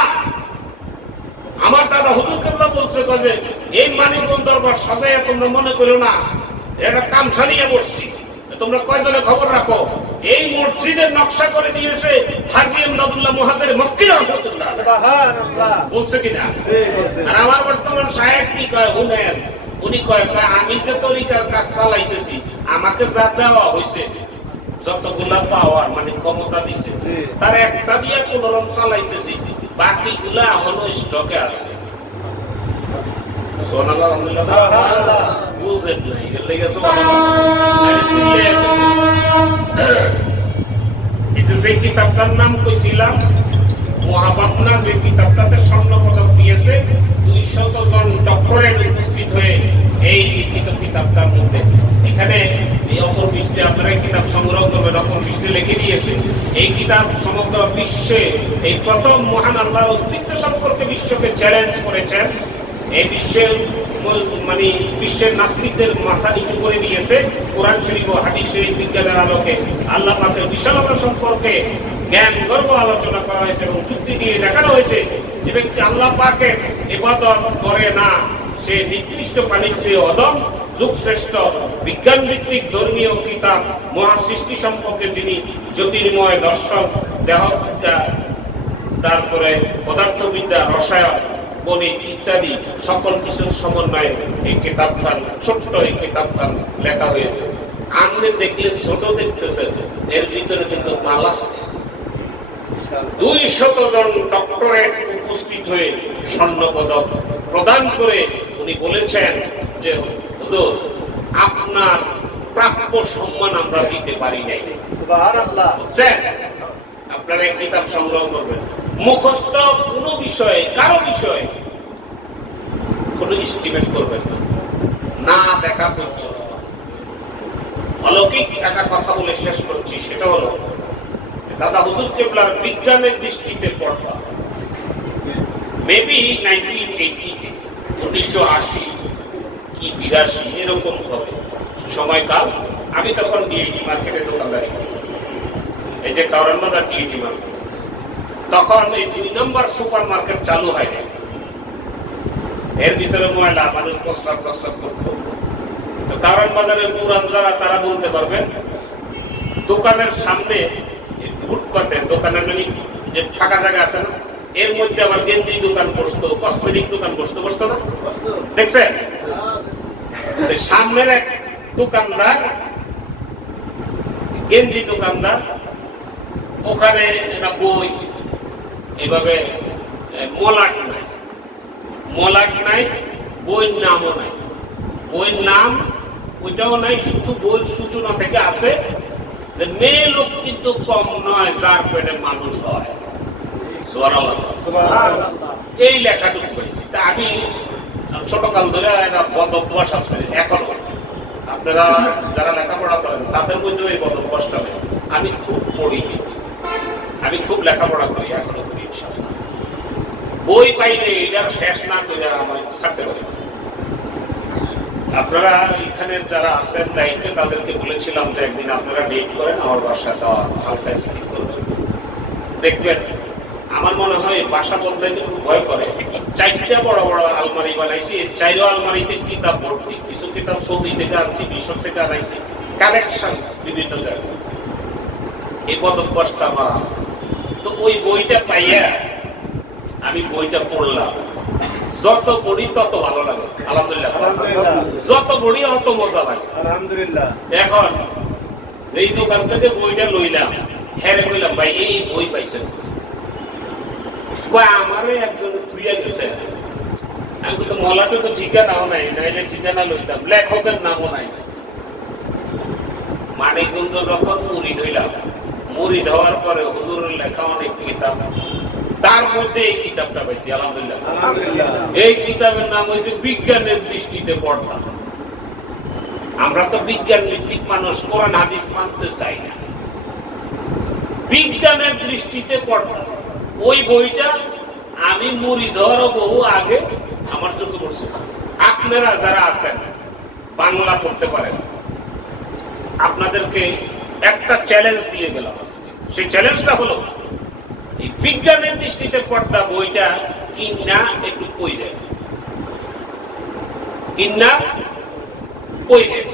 আমার দাদা হুজুর কেবলা বলছে যে এই মানিকগঞ্জ দরবার সাজাইয়া তোমরা মনে করো না এটা তামসা নিয়ে বসছি। তোমরা কয়জনে খবর রাখো, এই মসজিদের নকশা করে দিয়েছে হাজী ইমদাদুল্লাহ মুহাজির মক্কি রাহমাতুল্লাহ সুবহানাল্লাহ, বলছে কিনা? আর আমার বর্তমান শায়েখ কি কয় শুনেন, উনি কয় আমি যে তরিকার কাজ চালাইতেছি, আমাকে যা দেওয়া হয়েছে যতগুলা পাওয়ার মানে ক্ষমতা দিছে তার একটা দিয়ে কোনরকম চালাইতেছি, বাকিগুলা এখনো স্টকে আছে। বুঝেন নাই যে কিতাবটার নাম কইছিলাম মহাপাবনা, যে কিতাবটাতে স্বর্ণ পদক দিয়েছে 200 জন ডক্টরেট উপস্থিত হয়ে এই লিখিত কিতাবটার মধ্যে, এখানে এই অপর পৃষ্ঠে আপনারা কিতাব সংগ্রহ করবেন, অপর পৃষ্ঠে লিখে দিয়েছে এই কিতাব সমগ্র বিশ্বে এই প্রথম মহান আল্লাহর অস্তিত্ব সম্পর্কে বিশ্বকে চ্যালেঞ্জ করেছেন। এই বিশ্বের মানে বিশ্বের নাস্তিকদের মাথা নিচু করে দিয়েছে। কোরআন শরীফ ও হাদিস শরীফ বিজ্ঞানের আলোকে আল্লাহ পাকের বিশালতা সম্পর্কে জ্ঞান গর্ব আলোচনা করা হয়েছে এবং যুক্তি দিয়ে দেখানো হয়েছে যে ব্যক্তি আল্লাহ পাকের ইবাদত করে না সে নিকৃষ্ট প্রাণীর চেয়ে অদম। যুগশ্রেষ্ঠ বিজ্ঞান ভিত্তিক ধর্মীয় কিতাব মহাসৃষ্টি সম্পর্কে যিনি জ্যোতির্ময় দর্শন, দেহবিদ্যা, তারপরে পদার্থবিদ্যা, রসায়ন, গণিত ইত্যাদি সকল কিছুর সমন্বয়ে এই কিতাবখান, ছোট্ট এই কিতাবখান লেখা হয়েছে। আপনি দেখলে ছোট দেখতেছেন, এর ভিতরে কিন্তু মাল আছে। 200 জন ডক্টরেট উপস্থিত হয়ে স্বর্ণপদক প্রদান করে উনি বলেছেন যে হুজুর আপনার প্রাপ্য সম্মান আমরা দিতে পারি নাই। সুবহানাল্লাহ। আপনারা এই কিতাব সংগ্রহ করবেন। মুখস্থ কোন বিষয়ে কারো বিষয়ে কোন এস্টিমেট করবেন না দেখা পর্যন্ত। অলৌকিক একটা কথা বলে শেষ করছি, সেটা হলো দাদা হুজুর কেবলার বিজ্ঞানের দৃষ্টিতে পড়বা মেবি 1980 কি 82 এরকম হবে সময়কাল। আমি তখন ডিএইটি মার্কেটে দোকানদারি করি, এই যে কারণ বাজার ডিএইটি মার্কেট। তখন এই 2 নম্বর সুপার মার্কেট চালু হয় নাই। এর ভিতরে ময়লা, মানুষ প্রস্রাব করতো। তো কারণ বাজারের পুরান যারা তারা বলতে পারবেন, দোকানের সামনে ফুটপাতে দোকানের মানে যে ফাঁকা জায়গা আছে না, এর মধ্যে আমার গেঞ্জি দোকান বসতো, কসমেটিক দোকান বসতো না, দেখছেন? সামনের এক দোকানদার, গেঞ্জি দোকানদার, ওখানে একটা বই এভাবে মলাট নাই, বইয়ের নামও নাই, বইয়ের নাম ওইটাও নাই, শুধু বইয়ের সূচনা থেকে আছে যে মেয়ে লোক কিন্তু কম নয়, যার পেটে মানুষ হয়। এই লেখাটুকু পেয়েছি। তা আমি ছোটকাল ধরে একটা বদ অভ্যাস আছে এখনো, আপনারা যারা লেখাপড়া করেন তাদের মধ্যে এই বদ অভ্যাসটা নেই। আমি খুব পড়ি, আমি খুব লেখাপড়া করি, এখনো করি। বই পাইলে এটার শেষ না করে আমার ছাড়তে পারি। আপনারা এখানে যারা আছেন দায়িত্বে তাদেরকে বলেছিলাম যে একদিন আপনারা ডেট করেন, আমার বাসা হালকা চিঠি করবেন, দেখবেন। আমার মনে হয় বাসা বদলাইতে খুব ভয় করে। 4টা বড় বড় আলমারি বানাইছি, 4 আলমারিতে কিতাব ভর্তি। কিছু কিতাব সৌদি থেকে আনছি, মিশর থেকে আনাইছি, কালেকশন বিভিন্ন জায়গায়। এই পদভ্যাসটা আমার আছে। তো ওই বইটা পাইয়া আমি বইটা পড়লাম। যত পড়ি তত ভালো লাগে, আলহামদুলিল্লাহ। যত পড়ি অত মজা লাগে, আলহামদুলিল্লাহ। এখন এই দোকান থেকে বইটা লইলাম, হেরে কইলাম ভাই এই বই পাইছেন? আমারে একজন থুইয়া গেছে। আমি তো মলাটে তো ঠিকানাও নাই, নাইলে ঠিকানা লইতাম, লেখকের নামও নাই। মানিকগঞ্জ যখন মুড়ি ধইলাম, মুড়ি ধোয়ার পরে হুজুরের লেখা অনেক কিতাব, তার মধ্যে এই কিতাবটা পাইছি, আলহামদুলিল্লাহ। এই কিতাবের নাম হয়েছে বিজ্ঞানের দৃষ্টিতে পড়া। আমরা তো বিজ্ঞান ভিত্তিক মানুষ, কোরআন হাদিস মানতে চাই না। বিজ্ঞানের দৃষ্টিতে পড়া ওই বইটা আমি মুড়ি ধরার বহু আগে আমার চোখে পড়ছে। আপনারা যারা আছেন বাংলা পড়তে পারেন, আপনাদেরকে একটা চ্যালেঞ্জ দিয়ে গেলাম। সেই চ্যালেঞ্জটা হলো এই বিজ্ঞানের দৃষ্টিতে পড়া বইটা কিনা একটু কই দেয়, কিনা কই দেয়।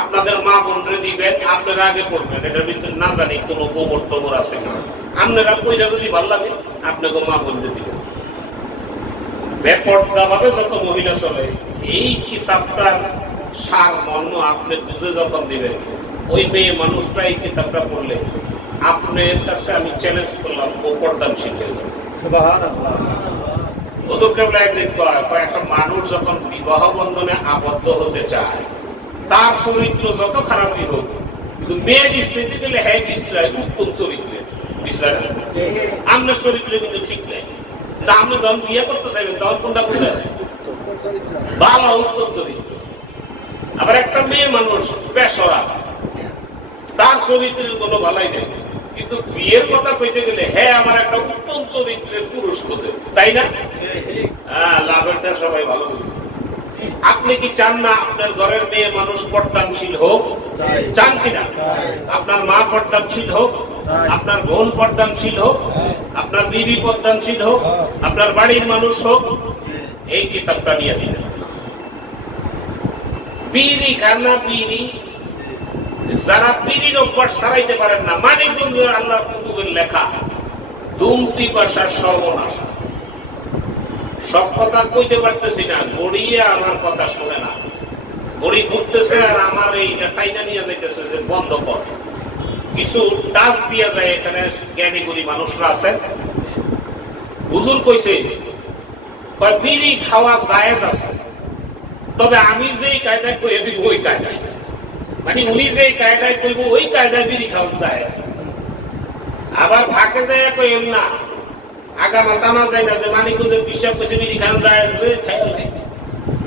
আপনাদের মা বোনরে দিবেন, আপনারা আগে পড়বেন। এটার ভিতরে না জানি কোনো গোবর টোবর আছে কিনা, আপনারা কইরা যদি ভালো লাগে আপনাকে মা বোনরে দিবেন। বেপরদা ভাবে যত মহিলা চলে, এই কিতাবটার সার মর্ম আপনি বুঝে যখন দিবেন, ওই মেয়ে মানুষটা এই কিতাবটা পড়লে আপনার কাছে আমি চ্যালেঞ্জ করলাম, ও পর্দা শিখে যাবে। একটা মানুষ যখন বিবাহ বন্ধনে আবদ্ধ হতে চায়, তার চরিত্র যত খারাপই হোক, কিন্তু মেয়ে বিশ্রাইতে গেলে হ্যাঁ বিশ্রায়, উত্তম চরিত্রে বিশ্রায়। আপনার চরিত্র কিন্তু ঠিক নাই, তা আপনি যখন বিয়ে করতে চাইবেন তখন কোনটা বুঝে ভালো উত্তম চরিত্র। আবার একটা মেয়ে মানুষ বেসরা, তার চরিত্রের কোনো ভালাই নেই, কিন্তু বিয়ের কথা কইতে গেলে হ্যাঁ আমার একটা উত্তম চরিত্রের পুরুষ খোঁজে, তাই না? হ্যাঁ, লাভেরটা সবাই ভালো বুঝে। আপনি কি চান না আপনার ঘরের মেয়ে মানুষ পর্দানশীল হোক? চান কিনা? আপনার মা পর্দানশীল হোক, আপনার বোন পর্দানশীল হোক, আপনার বিবি পর্দানশীল হোক, আপনার বাড়ির মানুষ হোক। এই কিতাবটা নিয়ে দিলেন। বিড়ি খানা বিড়ি, যারা বিড়ির অভ্যাস ছাড়াইতে পারেন না, মানিকগঞ্জের আল্লাহর কুতুবের লেখা, দুম পিপাসার সর্বনাশা। সব কথা কইতে পারতেছি না, গড়িয়ে আমার কথা শুনে না, গড়ি ঘুরতেছে আর আমার এইটা টাইনা নিয়ে যাইতেছে যে বন্ধ কর। কিছু টাচ দিয়া যায়। এখানে জ্ঞানী গুণী মানুষরা আছেন। হুজুর কইছে বিড়ি খাওয়া জায়েজ আছে, তবে আমি যেই কায়দায় কইয়া দিব ওই কায়দায়, মানে উনি যেই কায়দায় কইব ওই কায়দায় বিড়ি খাওয়া জায়েজ। আবার ফাঁকে যায় কইল না, আগা মাথা না যায় না যে মানিকগঞ্জের বিশ্বাস কইছে বিড়ি খাওয়া জায়েজ,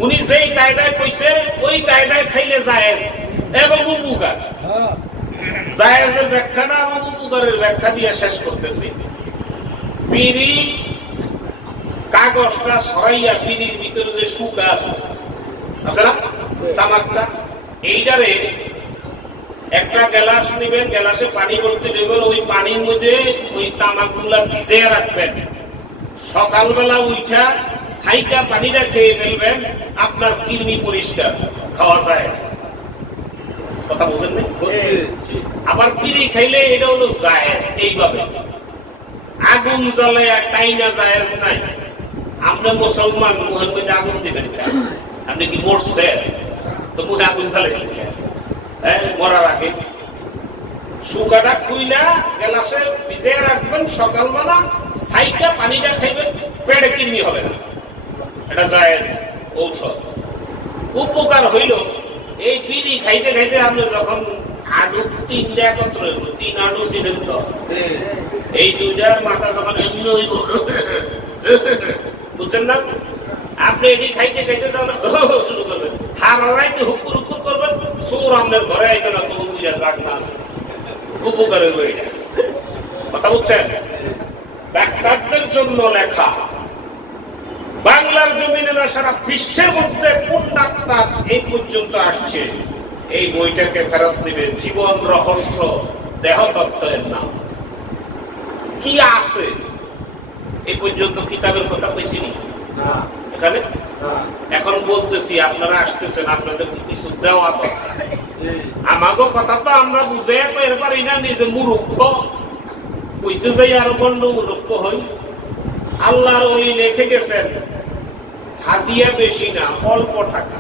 উনি যেই কায়দায় কইছে ওই কায়দায় খাইলে জায়েজ এবং উপকার। জায়েজের ব্যাখ্যাটা এবং উপকারের ব্যাখ্যা দিয়ে শেষ করতেছি। বিড়ি কাগজটা সরাইয়া বিড়ির ভিতরে যে শুকা আছে না তামাকটা, এইটারে একটা গ্লাস নেবেন, গ্লাসে পানি ভরতে দেবেন, ওই পানির মধ্যে ওই তামাকগুলা ভিজিয়ে রাখবেন। সকালবেলা উঠা ছাইকা পানিটা খেয়ে ফেলবেন, আপনার কিডনি পরিষ্কার, খাওয়া যায়। কথা বুঝেন না? আবার বিড়ি খাইলে এটা হলো জায়েজ। এইভাবে আগুন জ্বালায়া টাইনা জায়েজ নাই। আপনি মুসলমান, মুহের মধ্যে আগুন দিবেন, আপনি কি মরছেন? তো মুখে আগুন জ্বালাইছেন মরার আগে। শুকাটা খুইলা গ্লাসে ভিজিয়ে রাখবেন, সকালবেলা ছাইকা পানিটা খাইবেন, পেটে কিডনি হবে না, এটা জায়েজ ঔষধ। উপকার হইল এই বিড়ি খাইতে খাইতে আপনি যখন আলু তিনটা একত্র হইব, 3 আলু ছিলেন তো এই দুইটার মাথা তখন এমনি হইব, বুঝছেন না? আপনি এটি খাইতে খাইতে তখন শুরু করবেন, হারাইতে হুকুর হুকুর করবেন, সোর আপনার ঘরে আইতো না, তবু বুঝা যাক না আছে, উপকার হইব এটা। কথা বুঝছেন? ডাক্তারদের জন্য লেখা, বাংলার জমিনে না সারা বিশ্বের মধ্যে কোন ডাক্তার এই পর্যন্ত আসছে এই বইটাকে ফেরত দিবে? জীবন রহস্য দেহতত্ত্বের নাম কি আছে এই পর্যন্ত কিতাবের কথা কইছিনি এখানে। এখন বলতেছি, আপনারা আসতেছেন, আপনাদের কিছু দেওয়া দরকার। আমাকে কথা তো আমরা বুঝে তো এর পারি না, নিজে মূর্খ কইতে যাই আরো বন্ধ মূর্খ হই। আল্লাহর ওলি লিখে গেছেন, হাদিয়া বেশি না, অল্প টাকা,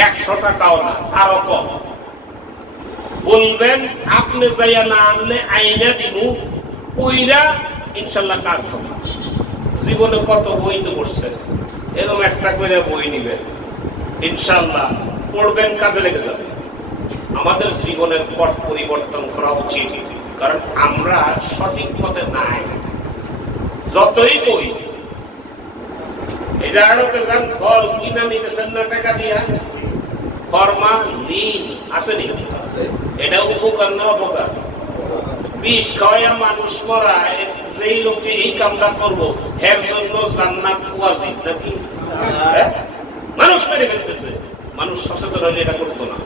100 টাকাও না, আরো কম। বলবেন আপনি যাইয়া না আনলে আইনা দিব, ওইরা ইনশাল্লাহ কাজ হবে। জীবনে কত বই তো পড়ছে, এরকম একটা করে বই নিবেন, ইনশাল্লাহ পড়বেন, কাজে লেগে যাবে। আমাদের জীবনের পথ পরিবর্তন করা উচিত, কারণ আমরা সঠিক পথে নাই। যতই বই এই যে আড়তে যান, ফল কিনা নিতেছেন না টাকা দিয়া, ফরমা লিন আসেনি, এটা উপকার না অপকার? বিষ খাওয়াইয়া মানুষ মরা, যেই লোকে এই কামটা করবো এর জন্য জান্নাত ওয়াজিব নাকি? মানুষ মেরে ফেলতেছে, মানুষ সচেতন হলে এটা করতো না।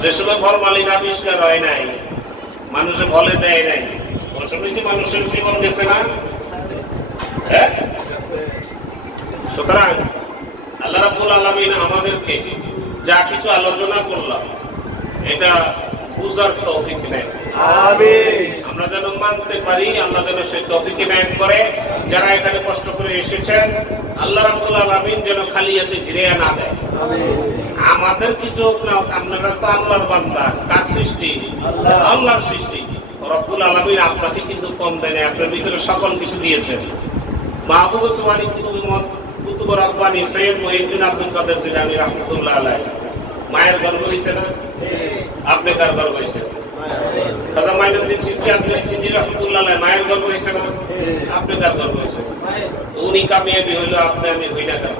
যে সময় ফরমালিন আবিষ্কার হয় নাই, মানুষে বলে দেয় নাই, ওই সময় কি মানুষের জীবন গেছে না? সুতরাং আল্লাহ রাব্বুল আলামিন আমাদেরকে যা কিছু আলোচনা করলাম এটা বুঝার তৌফিক দেন, আমরা যেন মানতে পারি, আল্লাহ যেন সেই তৌফিক ইনায়েত করে। যারা এখানে কষ্ট করে এসেছেন, আল্লাহ রাব্বুল আলামিন যেন খালি হাতে ফিরে না দেয়। আমাদের কিছু হোক না, আপনারা তো আল্লাহর বান্দা, কার সৃষ্টি? আল্লাহর সৃষ্টি। রব্বুল আলামিন আপনাকে কিন্তু কম দেয়, আপনার ভিতরে সকল কিছু দিয়েছেন। মাহবুব সুবহানী কুতুব রব্বানী সৈয়দ মুহিউদ্দিন আব্দুল কাদের জিলানী রাহমাতুল্লাহ আলাইহি মায়ের গর্ভ হয়েছে না? আপনি কার গর্ভ হয়েছে? খাজা মাইনুদ্দিন চিশতি আজমিরি সিন্দি রাহমাতুল্লাহ আলাইহি মায়ের গর্ভ হয়েছে না? আপনি কার গর্ভ হয়েছে? উনি কামিয়াবি হইল, আপনি আমি হই না কেন?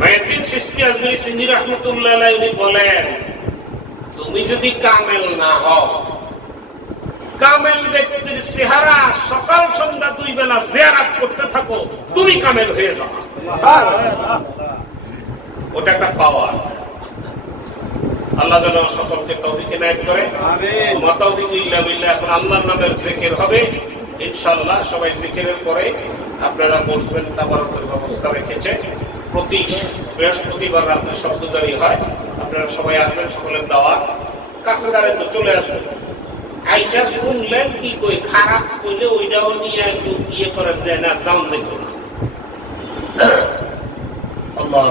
মাইনুদ্দিন চিশতি আজমিরি সিন্দি রাহমাতুল্লাহ আলাইহি উনি বলেন, তুমি যদি কামেল না হও, কামেল ব্যক্তির চেহারা সকাল সন্ধ্যা 2 বেলা জিয়ারত করতে থাকো, তুমি কামেল হয়ে যাও। ওটা একটা পাওয়ার। আল্লাহ যেন সকলকে তৌফিক ইনায়েত করে। আমিন। ওয়া তাওফিকু ইল্লা বিল্লাহ। এখন আল্লাহর নামের জিকির হবে ইনশাআল্লাহ। সবাই জিকিরের পরে আপনারা বসবেন, তাবারকের ব্যবস্থা রেখেছে। প্রতি বৃহস্পতিবার রাতে শব্দজারি হয়, আপনারা সবাই আসবেন, সকলের দাওয়াত। কাছে দাঁড়ায় তো চলে আসবেন। আইসা শুনলেন কি কই, খারাপ কইলে ওইটাও নিয়ে একটু ইয়ে করার যায় না, যাও যেত না। আল্লাহ